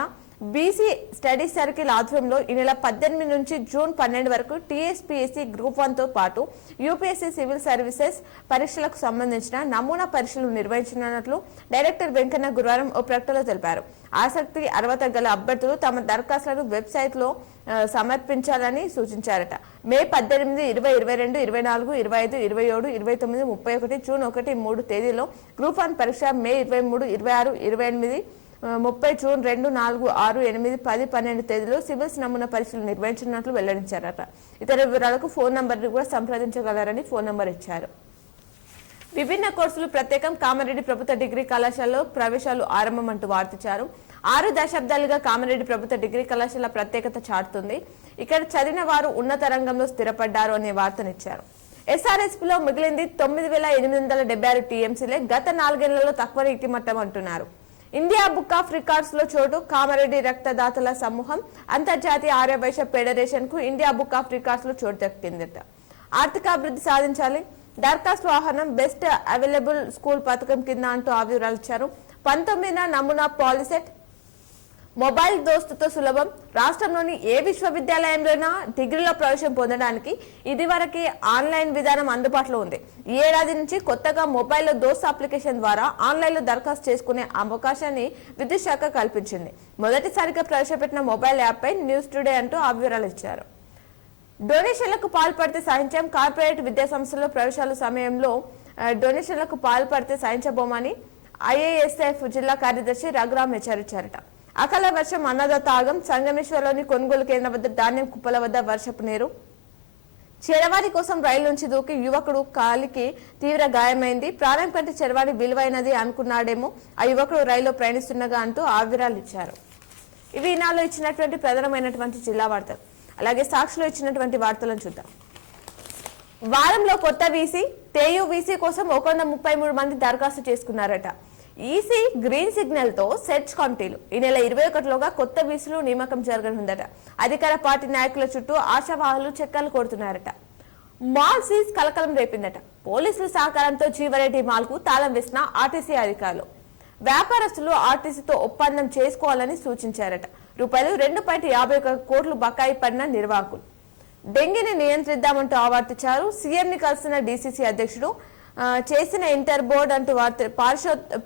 బీసీ స్టడీ సర్కిల్ ఆధ్వర్యంలో ఈ నెల 18 నుంచి జూన్ 12 వరకు టీఎస్పీఎస్సీ గ్రూప్ 1 తో పాటు యూపీఎస్సీ సివిల్ సర్వీసెస్ పరీక్షలకు సంబంధించిన నమూనా పరీక్షలు నిర్వహించనున్నట్లు డైరెక్టర్ వెంకన్న గురువారం ఓ ప్రకటనలో తెలిపారు. ఆసక్తి అర్హత గల అభ్యర్థులు తమ దరఖాస్తులను వెబ్సైట్ లో సమర్పించాలని సూచించారట. మే 18, 20, 22, 24, 25, 27, 29, 31, జూన్ 1, 3 తేదీలో గ్రూప్ 1 పరీక్ష. మే 23, 26, 28, 30, జూన్ 2, 4, 6, 8, 10, 12 తేదీలో సివిల్స్ నమూనా పరీక్షలు నిర్వహించినట్లు వెల్లడించారట. ఇతర వివరాలకు ఫోన్ నంబర్ని కూడా సంప్రదించగలరని ఫోన్ నంబర్ ఇచ్చారు. విభిన్న కోర్సులు ప్రత్యేకం. కామారెడ్డి ప్రభుత్వ డిగ్రీ కళాశాలలో ప్రవేశాలు ఆరంభం అంటూ వార్తించారు. 6 దశాబ్దాలుగా కామారెడ్డి ప్రభుత్వ డిగ్రీ కళాశాల ప్రత్యేకత చాటుతుంది. ఇక్కడ చదివిన వారు ఉన్నత రంగంలో స్థిరపడ్డారు అనే వార్తనిచ్చారు. ఎస్ఆర్ఎస్పీలో మిగిలింది 9,876 టీఎంసీలే. గత 4 ఏళ్లలో తక్కువ ఇతిమట్టం అంటున్నారు. ఇండియా బుక్ ఆఫ్ రికార్డ్స్ లో చోటు. కామారెడ్డి రక్తదాతల సమూహం అంతర్జాతీయ ఆర్యవైశ్య ఫెడరేషన్ కు ఇండియా బుక్ ఆఫ్ రికార్డ్స్ లో చోటు దక్కిందట. ఆర్థిక అభివృద్ధి సాధించాలి. దరఖాస్తు ఆహ్వానం బెస్ట్ అవైలబుల్ స్కూల్ పథకం కింద అంటూ ఆ వివరాలు ఇచ్చారు. 19న నమూనా పాలిసెట్. మొబైల్ దోస్తుతో సులభం. రాష్ట్రంలోని ఏ విశ్వవిద్యాలయంలోనైనా డిగ్రీలో ప్రవేశం పొందడానికి ఇదివరకే ఆన్లైన్ విధానం అందుబాటులో ఉంది. ఈ ఏడాది నుంచి కొత్తగా మొబైల్లో దోస్త్ అప్లికేషన్ ద్వారా ఆన్లైన్లో దరఖాస్తు చేసుకునే అవకాశాన్ని విద్యుత్ శాఖ కల్పించింది. మొదటిసారిగా ప్రవేశపెట్టిన మొబైల్ యాప్పై న్యూస్ టుడే అంటూ ఆ వివరాలు ఇచ్చారు. డొనేషన్లకు పాల్పడితే సహించాం. కార్పొరేట్ విద్యా సంస్థల్లో ప్రవేశాల సమయంలో డొనేషన్లకు పాల్పడితే సహించబోమని ఐఏఎస్ఎఫ్ జిల్లా కార్యదర్శి రఘురామ్ హెచ్చరించారట. అకాల వర్షం అన్నదాత ఆగం. సంగమేశ్వర్లోని కొనుగోలు కేంద్రం వద్ద ధాన్యం కుప్పల వద్ద వర్షపు నీరు. చెరవాణి కోసం రైలు నుంచి దూకి యువకుడు కాలికి తీవ్ర గాయమైంది. ప్రాణం కంటే చెరవాణి విలువైనది అనుకున్నాడేమో ఆ యువకుడు రైల్లో ప్రయాణిస్తుండగా అంటూ ఆవిరాలు ఇచ్చారు. ఇవి ఈనాలో ఇచ్చినటువంటి ప్రధానమైనటువంటి జిల్లా వార్తలు. అలాగే సాక్షిలో ఇచ్చినటువంటి వార్తలను చూద్దాం. వారంలో కొత్త వీసీ. తేయు వీసీ కోసం 133 మంది దరఖాస్తు చేసుకున్నారట. ఈసీ గ్రీన్ సిగ్నల్ తో సెర్చ్ కమిటీలు. ఈ నెల 21లోగా కొత్త వీసీలు నియామకం జరగనుందట. అధికార పార్టీ నాయకుల చుట్టూ ఆశావాహులు చక్కర్లు కొడుతున్నారట. మాల్ సీజ్ కలకలం రేపిందట. పోలీసుల సహకారంతో జీవారెడ్డి మాల్ కు తాళం వేసిన ఆర్టీసీ అధికారులు. వ్యాపారస్తులు ఆర్టీసీతో ఒప్పందం చేసుకోవాలని సూచించారట. రూపాయలు 2.51 కోట్లు బకాయి పడిన నిర్వాహకులు. డెంగీని నియంత్రిద్దామంటూ ఆవర్తించారు. సీఎంని కలిసిన డీసీసీ అధ్యక్షుడు. చేసిన ఇంటర్ బోర్డు అంటూ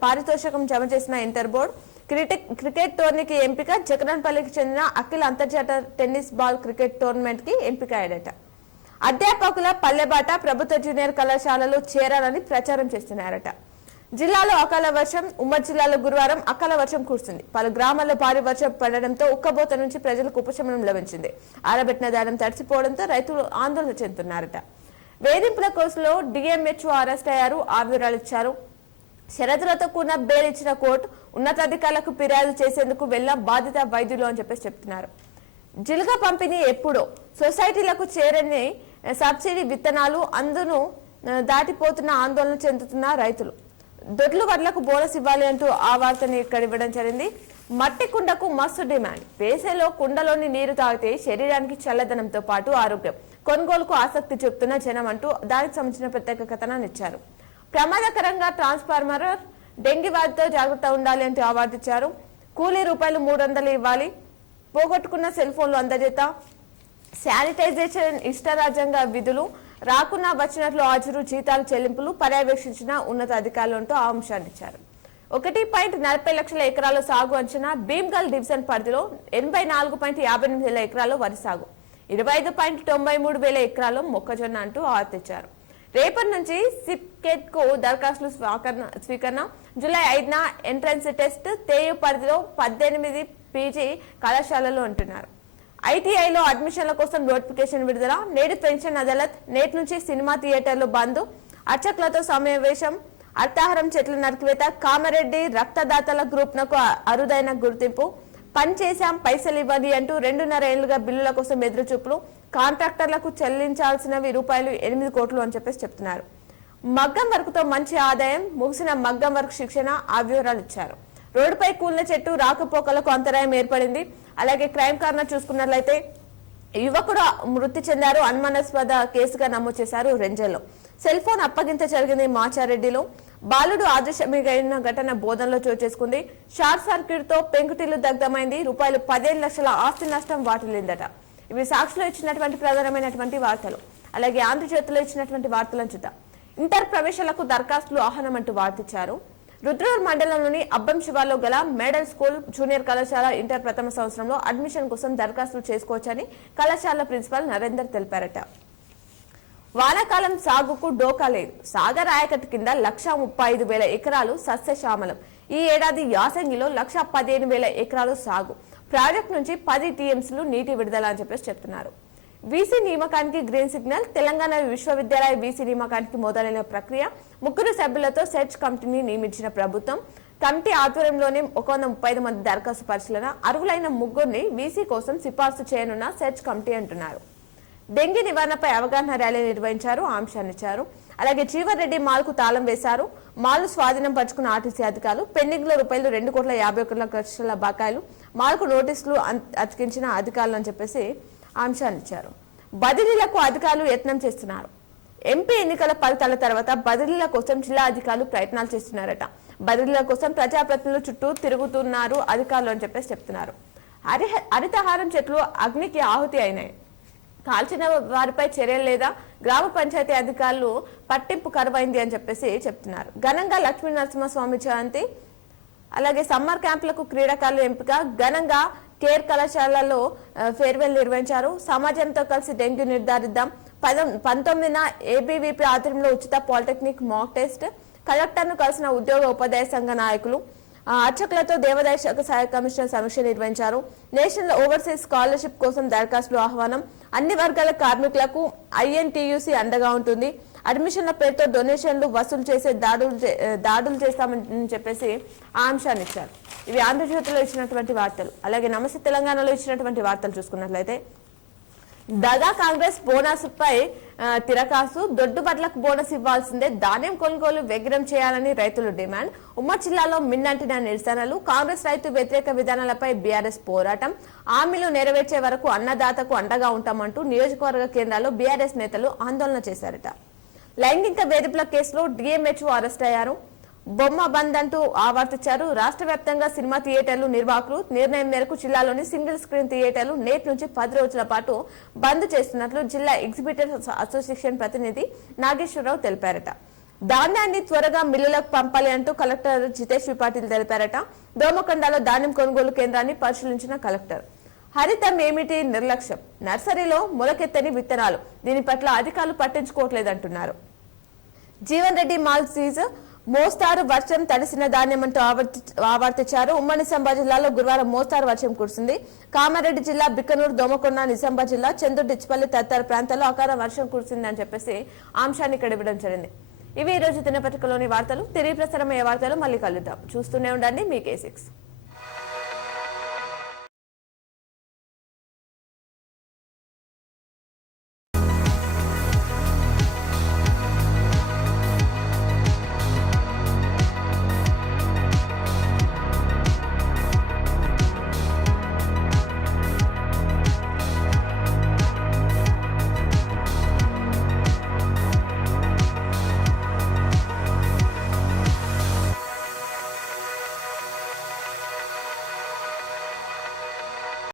పారితోషికం జమ చేసిన ఇంటర్ బోర్డు. క్రికెట్ టోర్నీకి ఎంపిక. జగన్పల్లికి చెందిన అఖిల అంతర్జాతీయ టెన్నిస్ బాల్ క్రికెట్ టోర్నమెంట్ కి ఎంపిక అయ్యాడట. అధ్యాపకుల పల్లెబాట. ప్రభుత్వ జూనియర్ కళాశాలలో చేరాలని ప్రచారం చేస్తున్నారట. జిల్లాలో అకాల వర్షం. ఉమ్మడి జిల్లాలో గురువారం అకాల వర్షం కురిసింది. పలు గ్రామాల్లో భారీ వర్షం పడడంతో ఉక్కబోత నుంచి ప్రజలకు ఉపశమనం లభించింది. ఆరబెట్టిన ధాన్యం తడిసిపోవడంతో రైతులు ఆందోళన చెందుతున్నారట. వేధింపుల కేసులో డిఎంహెచ్ఓ అరెస్ట్ అయ్యారు. ఆ వివరాలు ఇచ్చారు. షరతులతో కూడిన బెయిల్ ఇచ్చిన కోర్టు ఉన్నతాధికారులకు ఫిర్యాదు చేసేందుకు వెళ్ళిన బాధిత వైద్యులు అని చెప్పేసి చెప్తున్నారు. జిల్గా పంపిణీ ఎప్పుడో సొసైటీలకు చేరని సబ్సిడీ విత్తనాలు అందును దాటిపోతున్న ఆందోళన చెందుతున్న రైతులు. దొడ్లు వడ్లకు బోనస్ ఇవ్వాలి అంటూ ఆ వార్తని ఇక్కడ ఇవ్వడం జరిగింది. మట్టి కుండకు మస్తు డిమాండ్. వేసవిలో కుండలోని నీరు తాగితే శరీరానికి చల్లదనంతో పాటు ఆరోగ్యం. కొనుగోలుకు ఆసక్తి చూపుతున్న జనం అంటూ దానికి సంబంధించిన ప్రత్యేక కథనాన్ని ఇచ్చారు. ప్రమాదకరంగా ట్రాన్స్ఫార్మర్. డెంగీ వ్యాధితో జాగ్రత్త ఉండాలి అంటూ అవార్డు ఇచ్చారు. కూలీ రూపాయలు 300 ఇవ్వాలి. పోగొట్టుకున్న సెల్ ఫోన్లు అందజేత. శానిటైజేషన్ ఇష్టరాజ్యంగా విధులు. రాకున్నా వచ్చినట్లు హాజరు, జీతాలు చెల్లింపులు పర్యవేక్షించిన ఉన్నత అధికారులు అంటూ ఆ అంశాన్ని ఇచ్చారు. 1.40 లక్షల ఎకరాల సాగు అంచనా. భీమ్గల్ డివిజన్ పరిధిలో 84.58 వేల ఎకరాల్లో వరి సాగు, 25.93 వేల ఎకరాల్లో మొక్కజొన్న అంటూ ఆర్తిచ్చారు. రేపటి నుంచి సిప్కెట్ కు దరఖాస్తులు స్వీకరణ. జూలై 5న ఎంట్రన్స్ టెస్ట్. తేయు పరిధిలో 18 పీజీ కళాశాలలు అంటున్నారు. ఐటీఐలో అడ్మిషన్ల కోసం నోటిఫికేషన్ విడుదల. నేడు పెన్షన్ అదాలత్. నేటి నుంచి సినిమా థియేటర్లు బంద్. అర్చకులతో సమావేశం. అర్థాహారం చెట్ల నరికివేత. కామారెడ్డి రక్తదాతల గ్రూప్ నకు అరుదైన గుర్తింపు. పని చేశాం పైసలు ఇవ్వండి అంటూ 2.5 ఏళ్లుగా బిల్లుల కోసం ఎదురుచూపులు. కాంట్రాక్టర్లకు చెల్లించాల్సినవి రూపాయలు 8 కోట్లు అని చెప్పేసి చెప్తున్నారు. మగ్గం వర్క్తో మంచి ఆదాయం. ముగిసిన మగ్గం వర్క్ శిక్షణ. ఆ వివరాలు ఇచ్చారు. రోడ్డుపై కూలిన చెట్టు. రాకపోకలకు అంతరాయం ఏర్పడింది. అలాగే క్రైమ్ కారణం చూసుకున్నట్లయితే యువకుడు మృతి చెందారు. అనుమానాస్పద కేసుగా నమోదు చేశారు రెంజల్లో. సెల్ ఫోన్ అప్పగింత జరిగింది మాచారెడ్డిలో. బాలుడు ఆదర్శమైన ఘటన బోధనలో చోటు చేసుకుంది. షార్ట్ సర్క్యూట్ తో పెంకుటిల్లు దగ్ధమైంది. రూపాయలు 15 లక్షల ఆస్తి నష్టం వాటిల్లిందట. ఇవి సాక్షిలో ఇచ్చినటువంటి ప్రధానమైనటువంటి వార్తలు. అలాగే ఆంధ్రజ్యోతిలో ఇచ్చినటువంటి వార్తలను చూద్దాం. ఇంటర్ ప్రవేశాలకు దరఖాస్తులు ఆహ్వానం అంటూ వార్తిచ్చారు. రుద్రూర్ మండలంలోని అబ్బం శివార్లో గల మేడల్ స్కూల్ జూనియర్ కళాశాల ఇంటర్ ప్రథమ సంవత్సరంలో అడ్మిషన్ కోసం దరఖాస్తులు చేసుకోవచ్చని కళాశాల ప్రిన్సిపాల్ నరేందర్ తెలిపారట. వానాకాలం సాగుకు డోకా లేదు. సాగర్ ఆయకట్టు కింద 1,35,000 ఎకరాలు సస్యశ్యామలం. ఈ ఏడాది యాసంగిలో 1,15,000 ఎకరాలు సాగు. ప్రాజెక్టు నుంచి 10 టీఎంసీలు నీటి విడుదల అని చెప్పేసి చెప్తున్నారు. వీసీ నియామకానికి గ్రీన్ సిగ్నల్. తెలంగాణ విశ్వవిద్యాలయ వీసీ నియామకానికి మొదలైన ప్రక్రియ. 3 సభ్యులతో సెర్చ్ కమిటీని నియమించిన ప్రభుత్వం. కమిటీ ఆధ్వర్యంలోనే 135 మంది దరఖాస్తు పరిశీలన. అర్హులైన 3 వీసీ కోసం సిఫార్సు చేయనున్న సెర్చ్ కమిటీ అంటున్నారు. డెంగీ నివారణపై అవగాహన ర్యాలీ నిర్వహించారు. ఆ అంశాన్ని ఇచ్చారు. అలాగే జీవన్రెడ్డి మాల్ కు తాళం వేశారు. మాల్ స్వాధీనం పరుచుకున్న ఆర్టీసీ అధికారులు. పెండింగ్ లో రూపాయలు 2,51,00,00,000 బకాయిలు. మాల్ కు నోటీసులు అతికించిన అధికారులు అని చెప్పేసి అంశాన్ని ఇచ్చారు. బదిలీలకు అధికారులు యత్నం చేస్తున్నారు. ఎంపీ ఎన్నికల ఫలితాల తర్వాత బదిలీల కోసం జిల్లా అధికారులు ప్రయత్నాలు చేస్తున్నారట. బదిలీల కోసం ప్రజాప్రతినిధులు చుట్టూ తిరుగుతున్నారు అధికారులు అని చెప్పేసి చెప్తున్నారు. హరితహారం చెట్లు అగ్నికి ఆహుతి అయినాయి. కాల్చిన వారిపై చర్యలు లేదా? గ్రామ పంచాయతీ అధికారులు పట్టింపు కరువైంది అని చెప్పేసి చెప్తున్నారు. ఘనంగా లక్ష్మీ నరసింహస్వామి జయంతి. అలాగే సమ్మర్ క్యాంపులకు క్రీడాకారులు ఎంపిక. ఘనంగా కేర్ కళాశాలలో ఫేర్వెల్ నిర్వహించారు. సమాజంతో కలిసి డెంగ్యూ నిర్ధారిద్దాం. 19న ఏబీవీపీ ఆధ్వర్యంలో ఉచిత పాలిటెక్నిక్ మాక్ టెస్ట్. కలెక్టర్ ను కలిసిన ఉద్యోగ ఉపాధ్యాయ సంఘ నాయకులు. అర్చకులతో దేవాదాయ శాఖ సహాయ కమిషనర్ సమీక్ష నిర్వహించారు. నేషనల్ ఓవర్సీస్ స్కాలర్షిప్ కోసం దరఖాస్తులు ఆహ్వానం. అన్ని వర్గాల కార్మికులకు ఐఎన్టీయూసీ అండగా ఉంటుంది. అడ్మిషన్ల పేరుతో డొనేషన్లు వసూలు చేసే దాడులు చేస్తామని చెప్పేసి ఆ అంశాన్ని ఇచ్చారు. ఇవి ఆంధ్రజ్యోతిలో ఇచ్చినటువంటి వార్తలు. అలాగే నమస్తే తెలంగాణలో ఇచ్చినటువంటి వార్తలు చూసుకున్నట్లయితే దగా కాంగ్రెస్ బోనస్ పై తిరకాసు. దొడ్డుబడ్లకు బోనస్ ఇవ్వాల్సిందే. ధాన్యం కొనుగోలు వేగం చేయాలని రైతులు డిమాండ్. ఉమ్మడి జిల్లాలో మిన్నంటిన నిరసనలు. కాంగ్రెస్ రైతు వ్యతిరేక విధానాలపై బీఆర్ఎస్ పోరాటం. హామీలు నెరవేర్చే వరకు అన్నదాతకు అండగా ఉంటామంటూ నియోజకవర్గ కేంద్రాల్లో బీఆర్ఎస్ నేతలు ఆందోళన చేశారట. లైంగిక వేధింపుల కేసులో డిఎంహెచ్ఓ అరెస్ట్ అయ్యారు. బొమ్మ బంద్ అంటూ ఆవర్తించారు. రాష్ట్ర వ్యాప్తంగా సినిమా థియేటర్లు నిర్వాహకులు నిర్ణయం మేరకు జిల్లాలోని సింగిల్ స్క్రీన్ థియేటర్లు నేటి నుంచి 10 రోజుల పాటు బంద్ చేస్తున్నట్లు జిల్లా ఎగ్జిబిటర్స్ అసోసియేషన్ ప్రతినిధి నాగేశ్వరరావు తెలిపారట. ధాన్యాన్ని త్వరగా మిల్లులకు పంపాలి అంటూ కలెక్టర్ జితేష్ పాటిల్ తెలిపారట. దోమకొండలో ధాన్యం కొనుగోలు కేంద్రాన్ని పరిశీలించిన కలెక్టర్. హరితం ఏమిటి నిర్లక్ష్యం? నర్సరీలో మొలకెత్తని విత్తనాలు. దీని పట్ల అధికారులు పట్టించుకోవట్లేదంటున్నారు. Jeevan Reddy mall seize. మోస్తారు వర్షం తడిసిన ధాన్యమంటూ ఆవర్తించారు. ఉమ్మడి నిజామాబాద్ జిల్లాలో గురువారం మోస్తారు వర్షం కురిసింది. కామారెడ్డి జిల్లా బిక్కనూరు, దోమకొండ, నిజామాబాద్ జిల్లా చందూరు, డిచ్పల్లి తదితర ప్రాంతాల్లో అకాల వర్షం కురిసిందని చెప్పేసి అంశాన్ని ఇక్కడ ఇవ్వడం జరిగింది. ఇవి ఈ రోజు దినపత్రికలోని వార్తలు. తిరిగి ప్రసారమయ్యే వార్తలు మళ్ళీ కలుద్దాం. చూస్తూనే ఉండండి మీ K6.